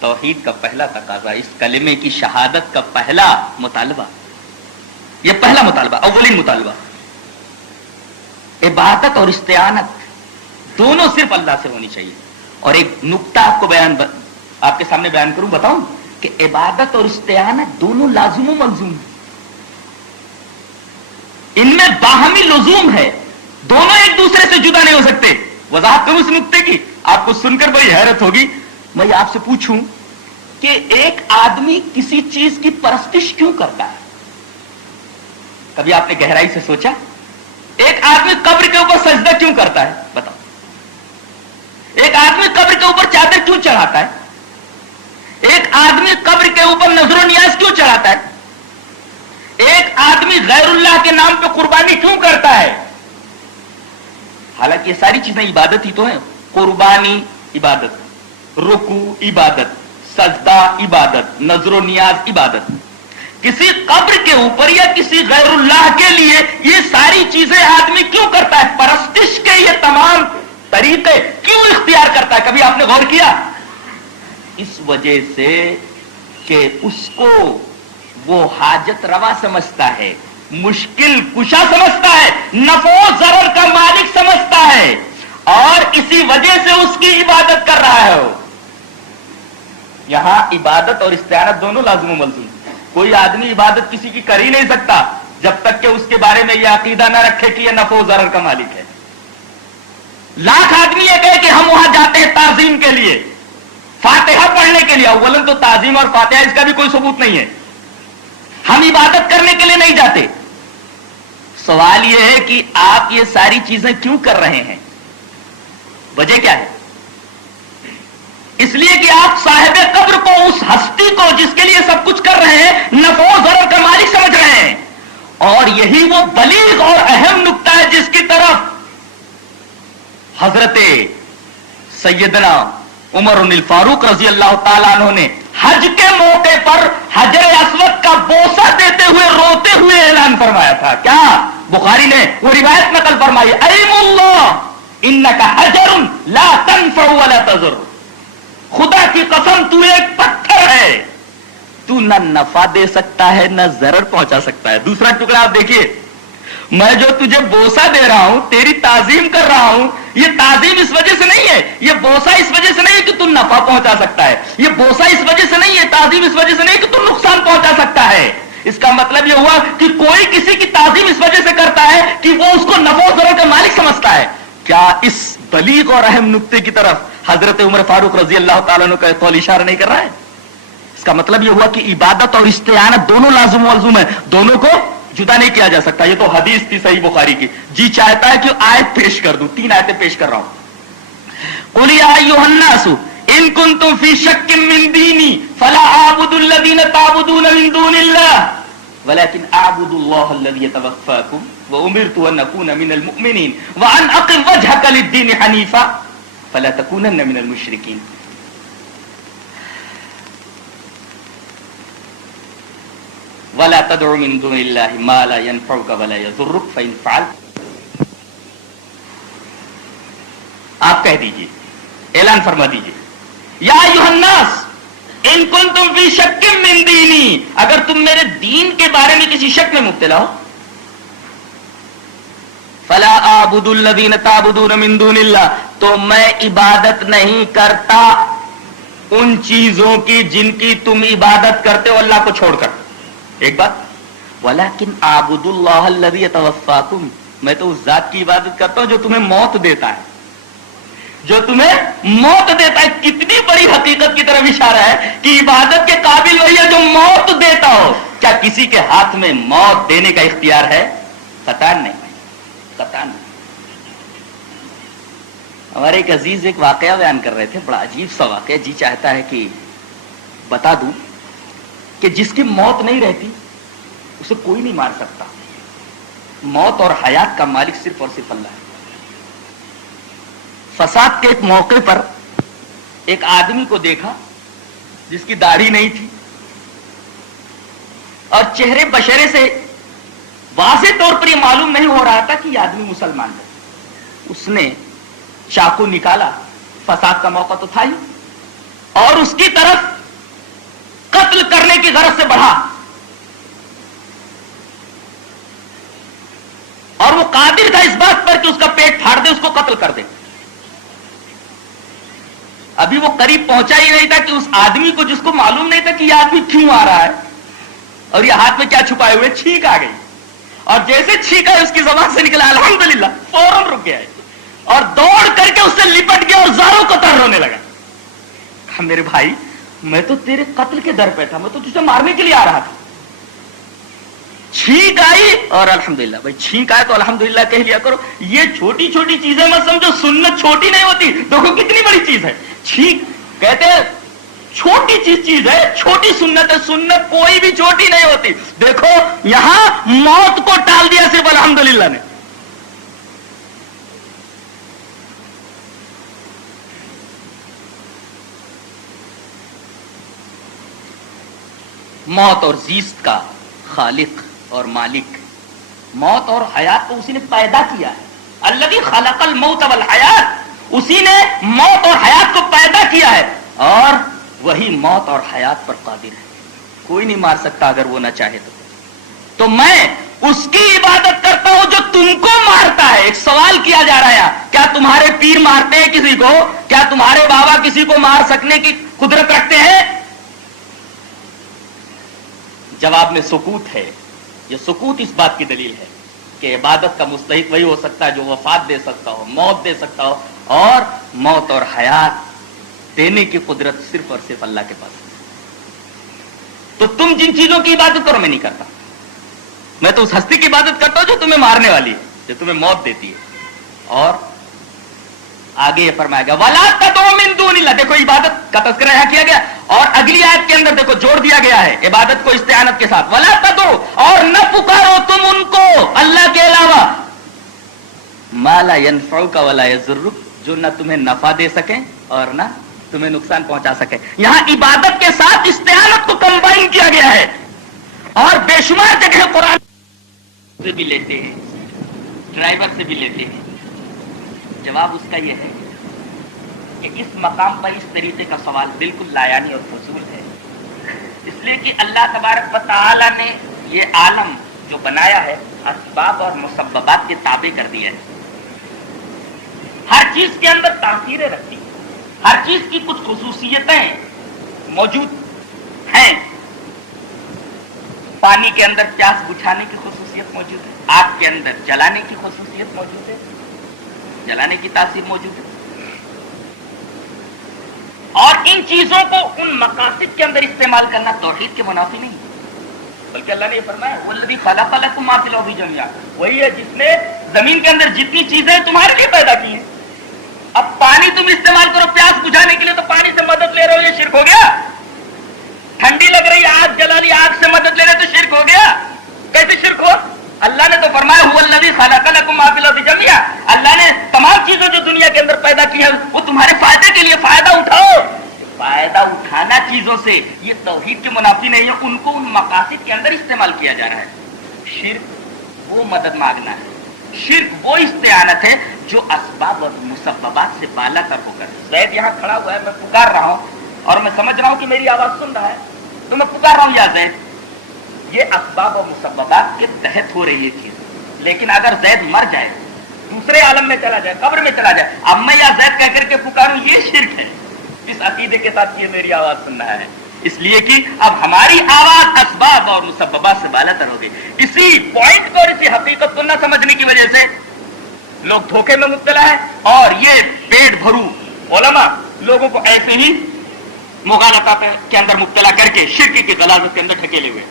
توحید کا پہلا تقاضا، اس کلمے کی شہادت کا پہلا مطالبہ، یہ پہلا مطالبہ، اولین مطالبہ۔ عبادت اور استعانت دونوں صرف اللہ سے ہونی چاہیے۔ اور ایک نقطہ آپ کے سامنے بیان کروں، بتاؤں کہ عبادت اور استعانت دونوں لازم و ملزوم ہیں، ان میں باہمی لزوم ہے، دونوں ایک دوسرے سے جدا نہیں ہو سکتے۔ وضاحت کروں اس نقطے کی، آپ کو سن کر بڑی حیرت ہوگی۔ میں آپ سے پوچھوں کہ ایک آدمی کسی چیز کی پرستش کیوں کرتا ہے؟ کبھی آپ نے گہرائی سے سوچا؟ ایک آدمی قبر کے اوپر سجدہ کیوں کرتا ہے؟ بتاؤ۔ ایک آدمی قبر کے اوپر چادر کیوں چڑھاتا ہے؟ ایک آدمی قبر کے اوپر نظر و نیاز کیوں چڑھاتا ہے؟ ایک آدمی غیر اللہ کے نام پہ قربانی کیوں کرتا ہے؟ حالانکہ یہ ساری چیزیں عبادت ہی تو ہیں۔ قربانی عبادت، رکوع عبادت، سجدہ عبادت، نظر و نیاز عبادت۔ کسی قبر کے اوپر یا کسی غیر اللہ کے لیے یہ ساری چیزیں آدمی کیوں کرتا ہے؟ پرستش کے یہ تمام طریقے کیوں اختیار کرتا ہے؟ کبھی آپ نے غور کیا؟ اس وجہ سے کہ اس کو وہ حاجت روا سمجھتا ہے، مشکل کشا سمجھتا ہے، نفع و ضرر کا مالک سمجھتا ہے، اور اسی وجہ سے اس کی عبادت کر رہا ہے۔ یہاں عبادت اور استعانت دونوں لازم و ملزوم. کوئی آدمی عبادت کسی کی کر ہی نہیں سکتا جب تک کہ اس کے بارے میں یہ عقیدہ نہ رکھے کہ یہ نفع و ضرر کا مالک ہے. لاکھ آدمی یہ کہے کہ ہم وہاں جاتے ہیں تعظیم کے لیے، فاتحہ پڑھنے کے لیے. اولاً تو تعظیم اور فاتحہ اس کا بھی کوئی ثبوت نہیں ہے. ہم عبادت کرنے کے لیے نہیں جاتے. سوال یہ ہے کہ آپ یہ ساری چیزیں کیوں کر رہے ہیں؟ وجہ کیا ہے؟ اس لیے کہ آپ صاحب قبر کو، اس ہستی کو جس کے لیے سب کچھ کر رہے ہیں، نفع و ضرر کا مالک سمجھ رہے ہیں. اور یہی وہ بلیغ اور اہم نقطہ ہے جس کی طرف حضرت سیدنا عمر الفاروق رضی اللہ تعالیٰ عنہ نے حج کے موقع پر حجر اسود کا بوسہ دیتے ہوئے روتے ہوئے اعلان فرمایا تھا. کیا؟ بخاری نے وہ روایت نقل فرمائی، ایم اللہ انک حجر لا تنفع ولا تضر. خدا کی قسم تو ایک پتھر ہے، تو نہ نفع دے سکتا ہے نہ ضرر پہنچا سکتا ہے. دوسرا ٹکڑا آپ دیکھیے، میں جو تجھے بوسہ دے رہا ہوں، تیری تعظیم کر رہا ہوں، یہ تعظیم اس وجہ سے نہیں ہے، یہ بوسہ اس وجہ سے نہیں ہے کہ تو نفع پہنچا سکتا ہے، یہ بوسہ اس وجہ سے نہیں ہے، تعظیم اس وجہ سے نہیں کہ تو نقصان پہنچا سکتا ہے. اس کا مطلب یہ ہوا کہ کوئی کسی کی تعظیم اس وجہ سے کرتا ہے کہ وہ اس کو نفع و ضرر کا مالک سمجھتا ہے. کیا اس بلیغ اور اہم نقطے کی طرف حضرت عمر فاروق رضی اللہ تعالیٰ عنہ کا قول اشارہ نہیں کر رہا ہے؟ اس کا مطلب یہ ہوا کہ عبادت اور استعانت دونوں لازم و ملزوم ہیں، دونوں کو جدا نہیں کیا جا سکتا. یہ تو حدیث تھی صحیح بخاری کی. جی چاہتا ہے کہ آیت پیش کر دوں، 3 آیتیں پیش کر رہا ہوں. قل یا ایھا الناس ان کنتم فی شک من دینی فلا اعبد الذین تعبدون من دون اللہ ولكن اعبد الله الذي يتوفاكم وامرت ان اكون من المؤمنين وان اقم وجهك للدين حنيفا فلا تكونن من المشركين. ولا تدع من دون الله ما لا ينفعك ولا يضرك فإن فعلت. آپ کہہ دیجئے، اعلان فرما دیجئے، یا ایھا الناس ان کنتم فی شک من دینی، اگر تم میرے دین کے بارے میں کسی شک میں مبتلا ہو، فلا اعبد الذین تعبدون من دون اللہ، تو میں عبادت نہیں کرتا ان چیزوں کی جن کی تم عبادت کرتے ہو اللہ کو چھوڑ کر. ایک بات، ولیکن اعبد اللہ الذی یتوفاکم، میں تو اس ذات کی عبادت کرتا ہوں جو تمہیں موت دیتا ہے، جو تمہیں موت دیتا ہے. کتنی بڑی حقیقت کی طرف اشارہ ہے کہ عبادت کے قابل وہی ہے جو موت دیتا ہو. کیا کسی کے ہاتھ میں موت دینے کا اختیار ہے؟ قطعاً نہیں، قطعاً نہیں. ہمارے ایک عزیز ایک واقعہ بیان کر رہے تھے، بڑا عجیب سا واقعہ. جی چاہتا ہے کہ بتا دوں کہ جس کی موت نہیں رہتی اسے کوئی نہیں مار سکتا. موت اور حیات کا مالک صرف اور صرف اللہ ہے. فساد کے ایک موقع پر ایک آدمی کو دیکھا جس کی داڑھی نہیں تھی اور چہرے بشرے سے واضح طور پر یہ معلوم نہیں ہو رہا تھا کہ یہ آدمی مسلمان ہے. اس نے چاقو نکالا، فساد کا موقع تو تھا ہی، اور اس کی طرف قتل کرنے کی غرض سے بڑھا، اور وہ قادر تھا اس بات پر کہ اس کا پیٹ پھاڑ دے، اس کو قتل کر دے. ابھی وہ قریب پہنچا ہی نہیں تھا کہ اس آدمی کو، جس کو معلوم نہیں تھا کہ یہ آدمی کیوں آ رہا ہے اور یہ ہاتھ میں کیا چھپائے ہوئے، چھینک آ گئی. اور جیسے چھینک آئی اس کی زبان سے نکلا الحمدللہ، فوراً رک گیا اور دوڑ کر کے اس سے لپٹ گیا اور زاروں کو تر رونے لگا. کہا میرے بھائی، میں تو تیرے قتل کے در پہ تھا، میں تو تجھے مارنے کے لیے آ رہا تھا. چھینک آئی اور الحمدللہ. بھائی چھینک آئے تو الحمدللہ کہہ لیا کرو. یہ چھوٹی چھوٹی چیزیں مت سمجھو، سنت چھوٹی نہیں ہوتی. دیکھو کتنی بڑی چیز ہے چھینک. کہتے ہیں چھوٹی چیز ہے، چھوٹی سنت ہے. سنت کوئی بھی چھوٹی نہیں ہوتی. دیکھو یہاں موت کو ٹال دیا صرف الحمدللہ نے. موت اور زیست کا خالق اور مالک، موت اور حیات کو اسی نے پیدا کیا ہے. الذی خلق الموت والحیات، اسی نے موت اور حیات کو پیدا کیا ہے، اور وہی موت اور حیات پر قادر ہے. کوئی نہیں مار سکتا اگر وہ نہ چاہے تو. میں اس کی عبادت کرتا ہوں وہ جو تم کو مارتا ہے، ایک سوال کیا جا رہا ہے، کیا تمہارے پیر مارتے ہیں کسی کو؟ کیا تمہارے بابا کسی کو مار سکنے کی قدرت رکھتے ہیں؟ جواب میں سکوت ہے۔ یہ سکوت اس بات کی دلیل ہے کہ عبادت کا مستحق وہی ہو سکتا ہے جو وفات دے سکتا ہو، موت دے سکتا ہو، اور موت اور حیات دینے کی قدرت صرف اور صرف اللہ کے پاس ہے۔ تو تم جن چیزوں کی عبادت کرو، میں نہیں کرتا، میں تو اس ہستی کی عبادت کرتا ہوں جو تمہیں مارنے والی ہے، جو تمہیں موت دیتی ہے۔ اور آگے یہ فرمایا گیا وَلَا تَدْعُوا مِن دُونِ اللَّهِ، دیکھو عبادت کا تذکرہ یہاں کیا گیا، اور اگلی آیت کے اندر دیکھو جوڑ دیا گیا ہے عبادت کو استعانت کے ساتھ، وَلَا تَدْعُوا، اور نہ پکارو تم ان کو اللہ کے علاوہ، مَا لَا يَنفَعُكَ وَلَا يَضُرُّكَ، جو نہ تمہیں نفع دے سکیں اور نہ تمہیں نقصان پہنچا سکے۔ یہاں عبادت کے ساتھ استعانت کو کمبائن کیا گیا ہے، اور بے شمار جگہ قرآن سے بھی لیتے ہیں، ڈرائیور سے بھی لیتے ہیں۔ جواب اس کا یہ ہے کہ اس مقام پر اس طریقے کا سوال بالکل لایانی اور فضول ہے، اس لیے کہ اللہ تبارک و تعالی نے یہ عالم جو بنایا ہے اسباب اور مسببات کے تابع کر دیا ہے۔ ہر چیز کے اندر تاثیریں رکھتی ہیں، ہر چیز کی کچھ خصوصیتیں موجود ہیں۔ پانی کے اندر پیاس بجھانے کی خصوصیت موجود ہے، آگ کے اندر جلانے کی خصوصیت موجود ہے، جلانے کی تاثیر موجود ہے، اور ان چیزوں کو ان مقاصد کے اندر استعمال کرنا توحید کے منافی نہیں، بلکہ اللہ نے یہ فرمایا والذی خلق لکم ما فی الارض جميعا، وہی ہے جس نے زمین کے اندر جتنی چیزیں تمہارے لیے پیدا کی ہیں۔ اب پانی تم استعمال کرو پیاس بجھانے کے لیے تو پانی سے مدد لے رہے ہو، یہ شرک ہو گیا۔ ٹھنڈی لگ رہی آگ جلا لی، آگ سے مدد لے رہے تو شرک ہو گیا۔ کیسے شرک ہو؟ اللہ نے تو فرمایا هو الذی خلق لکم ما فی الارض جميعا، اللہ نے تمام چیزیں جو دنیا کے اندر پیدا کی ہیں وہ تمہارے فائدے کے لیے، فائدہ اٹھاؤ۔ فائدہ اٹھانا چیزوں سے یہ توحید کے منافی نہیں ہے، ان کو ان مقاصد کے اندر استعمال کیا جا رہا ہے۔ شرک وہ مدد مانگنا ہے، شرک وہ استعانت ہے جو اسباب اور مسببات سے بالا تر ہو کر۔ زید یہاں کھڑا ہوا ہے، میں پکار رہا ہوں اور میں سمجھ رہا ہوں کہ میری آواز سن رہا ہے، تو میں پکار رہا ہوں یا زید، یہ اسباب اور مسببات کے تحت ہو رہی ہے چیز۔ لیکن اگر زید مر جائے، دوسرے عالم میں چلا جائے، قبر میں چلا جائے، اب میں یا زید کہہ کر کے پکاروں، یہ شرک ہے، اس عقیدے کے ساتھ یہ میری آواز سن رہا ہے، اس لیے کہ اب ہماری آواز اسباب اور مسببات سے بالا تر ہو گئی۔ اسی پوائنٹ کو اور اسی حقیقت کو نہ سمجھنے کی وجہ سے لوگ دھوکے میں مبتلا ہے، اور یہ پیٹ بھرو علماء لوگوں کو ایسے ہی مغالطہ کے اندر مبتلا کر کے شرک کی غلاظت کے اندر ڈھکیلے ہوئے۔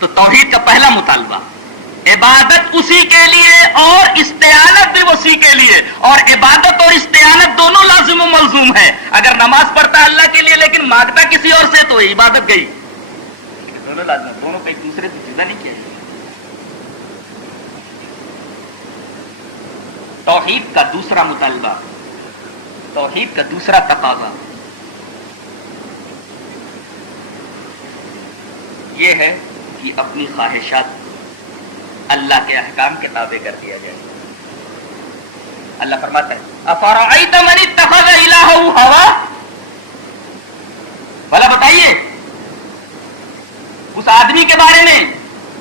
تو توحید کا پہلا مطالبہ عبادت اسی کے لیے اور استعانت بھی اسی کے لیے، اور عبادت اور استعانت دونوں لازم و ملزوم ہے۔ اگر نماز پڑھتا ہے اللہ کے لیے لیکن مانگتا کسی اور سے تو عبادت گئی، دونوں لازم، دونوں کو ایک دوسرے سے جدا نہیں کیا۔ توحید کا دوسرا مطالبہ، توحید کا دوسرا تقاضا یہ ہے کہ اپنی خواہشات اللہ کے احکام کے تابع کر دیا جائے۔ اللہ فرماتا ہے افرأیت من اتخذ الہہ ہوا، بھلا بتائیے اس آدمی کے بارے میں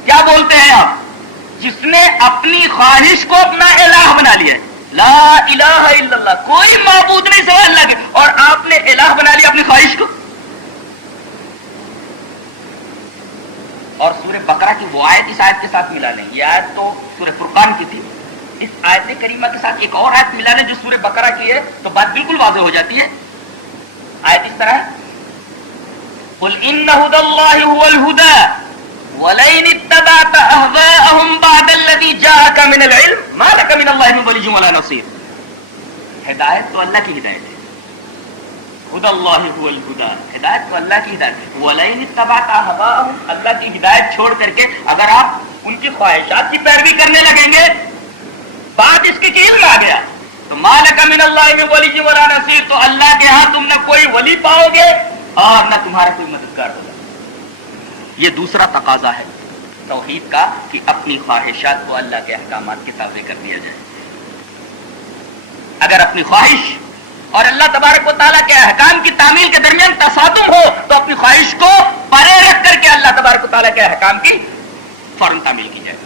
کیا بولتے ہیں آپ جس نے اپنی خواہش کو اپنا الہ بنا لیا ہے۔ لا الہ الا اللہ، کوئی معبود نہیں سوائے اللہ کے، اور آپ نے الہ بنا لیا اپنی خواہش کو۔ اور سورہ بقرہ کی وہ آیت اس آیت کے ساتھ ملا لیں، یہ آیت تو سورہ فرقان کی تھی، اس آیت کریمہ کے ساتھ ایک اور آیت ملا لیں جو سورہ بقرہ کی ہے تو بات بالکل واضح ہو جاتی ہے۔ آیت اس طرح ہے قل ان ھدی اللہ ھو الھدی ولئن اتبعت اہواءهم بعد الذی جاءک من العلم ما لک من اللہ من ولی ولا نصیر۔ ہدایت تو اللہ کی ہدایت ہے، ھدی اللہ ھو الھدی، ہدایت تو اللہ کی ہدایت ہے۔ ولئن اتبعت اہواءهم، اللہ کی ہدایت چھوڑ کر کے اگر آپ ان کی خواہشات کی پیروی کرنے لگیں گے، بات اس کی علم آ گیا تو ما لک من اللہ من ولی ولا نصیر، تو اللہ کے ہاں تم نہ کوئی ولی پاؤ گے اور نہ تمہارا کوئی مددگار ہوگا۔ یہ دوسرا تقاضا ہے توحید کا کہ اپنی خواہشات کو اللہ کے احکامات کے تابع کر دیا جائے۔ اگر اپنی خواہش اور اللہ تبارک و تعالیٰ کے احکام کی تعمیل کے درمیان تصادم ہو تو اپنی خواہش کو پرے رکھ کر کے اللہ تبارک و تعالیٰ کے احکام کی فوراً تعمیل کی جائے.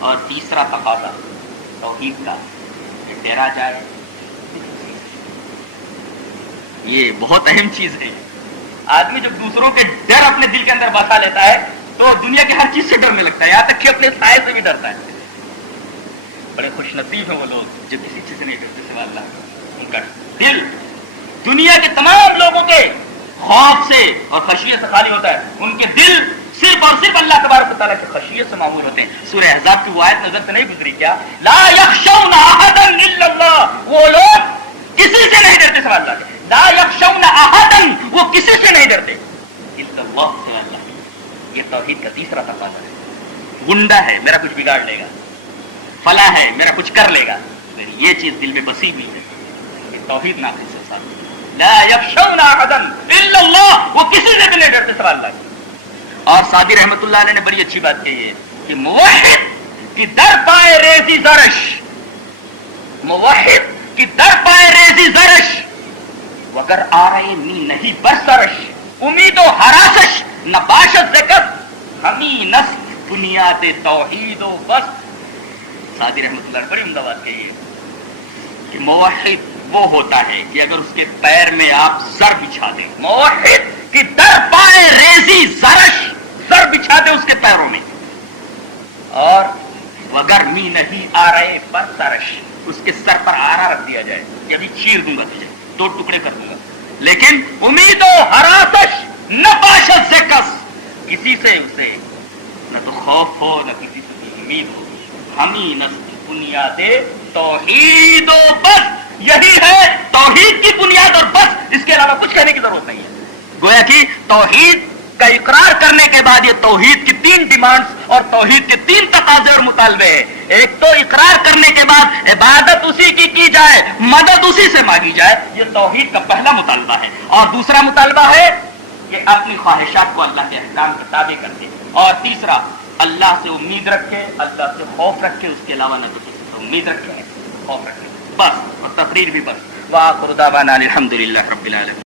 اور تیسرا تقاضا توحید کا کہ ڈرا جائے. یہ بہت اہم چیز ہے. آدمی جب دوسروں کے ڈر اپنے دل کے اندر بسا لیتا ہے تو دنیا کی ہر چیز سے ڈرنے لگتا ہے, یہاں تک کہ اپنے سائے سے بھی ڈرتا ہے. بڑے خوش نصیب ہیں وہ لوگ جو کسی چیز سے نہیں ڈرتے سوائے اللہ. ان کا دل دنیا کے تمام لوگوں کے خوف سے اور خشیت سے خالی ہوتا ہے. ان کے دل صرف اور صرف اللہ تبارک و تعالیٰ کی خشیت سے معمول ہوتے ہیں. سورہ احزاب کی وہ آیت نظر سے نہیں گزری کیا؟ لا یخشون احدا الا اللہ. وہ لوگ کسی سے نہیں ڈرتے سوائے اللہ کے. لا یخشون احدا, وہ کسی سے نہیں ڈرتے الا اللہ, سوائے اللہ. یہ توحید کا تیسرا تقاضا ہے. گنڈا ہے میرا کچھ بگاڑ لے گا, فلاں ہے میرا کچھ کر لے گا, یہ چیز دل میں بسی ہوئی ہے. یہ توحید ناقص ہے صاحب. لا یخشون احدا الا اللہ, وہ کسی سے بھی نہیں ڈرتے سوائے اللہ کے. اور سعدی رحمت اللہ علیہ نے بڑی اچھی بات کہی ہے کہ موحد کی در پائے ریزی زرش, موحد کی در پائے ریزی زرش, وگر آرے می نہیں برسرش, امید و حراسش نہ باشد ذکر, ہمی نست بنیاد توحید و بس. سعدی رحمت اللہ نے بڑی عمدہ بات کہی ہے کہ موحد وہ ہوتا ہے کہ اگر اس کے پیر میں آپ زر بچھا دیں, موحد کی در پائے ریزی زرش, زر بچھا دیں اس کے پیروں میں, اور وگر می نہیں آ رہے پر سرش, اس کے سر پر آرا رکھ دیا جائے کہ ابھی چیر دوں گا تجھے, دو ٹکڑے کر دوں گا, لیکن امید و حراسش نہ باشد سے کس, کسی سے اسے نہ تو خوف ہو نہ کسی سے کوئی امید ہو. ہمیں نسل بنیاد توحید و بس, یہی ہے توحید کی بنیاد اور بس, اس کے علاوہ کچھ کہنے کی ضرورت نہیں ہے. گویا کہ توحید کا اقرار کرنے کے بعد یہ توحید کی 3 ڈیمانڈز اور توحید کے 3 تقاضے اور مطالبے ہیں. ایک تو اقرار کرنے کے بعد عبادت اسی کی جائے, مدد اسی سے مانگی جائے, یہ توحید کا پہلا مطالبہ ہے. اور دوسرا مطالبہ ہے کہ اپنی خواہشات کو اللہ کے احکام کے تابع کر دے. اور تیسرا اللہ سے امید رکھے, اللہ سے خوف رکھے, اس کے علاوہ نہ تو کسی سے امید رکھے خوف رکھے, بس. اور تقریر بھی بس. وآخر دعوانا الحمدللہ رب العالمین.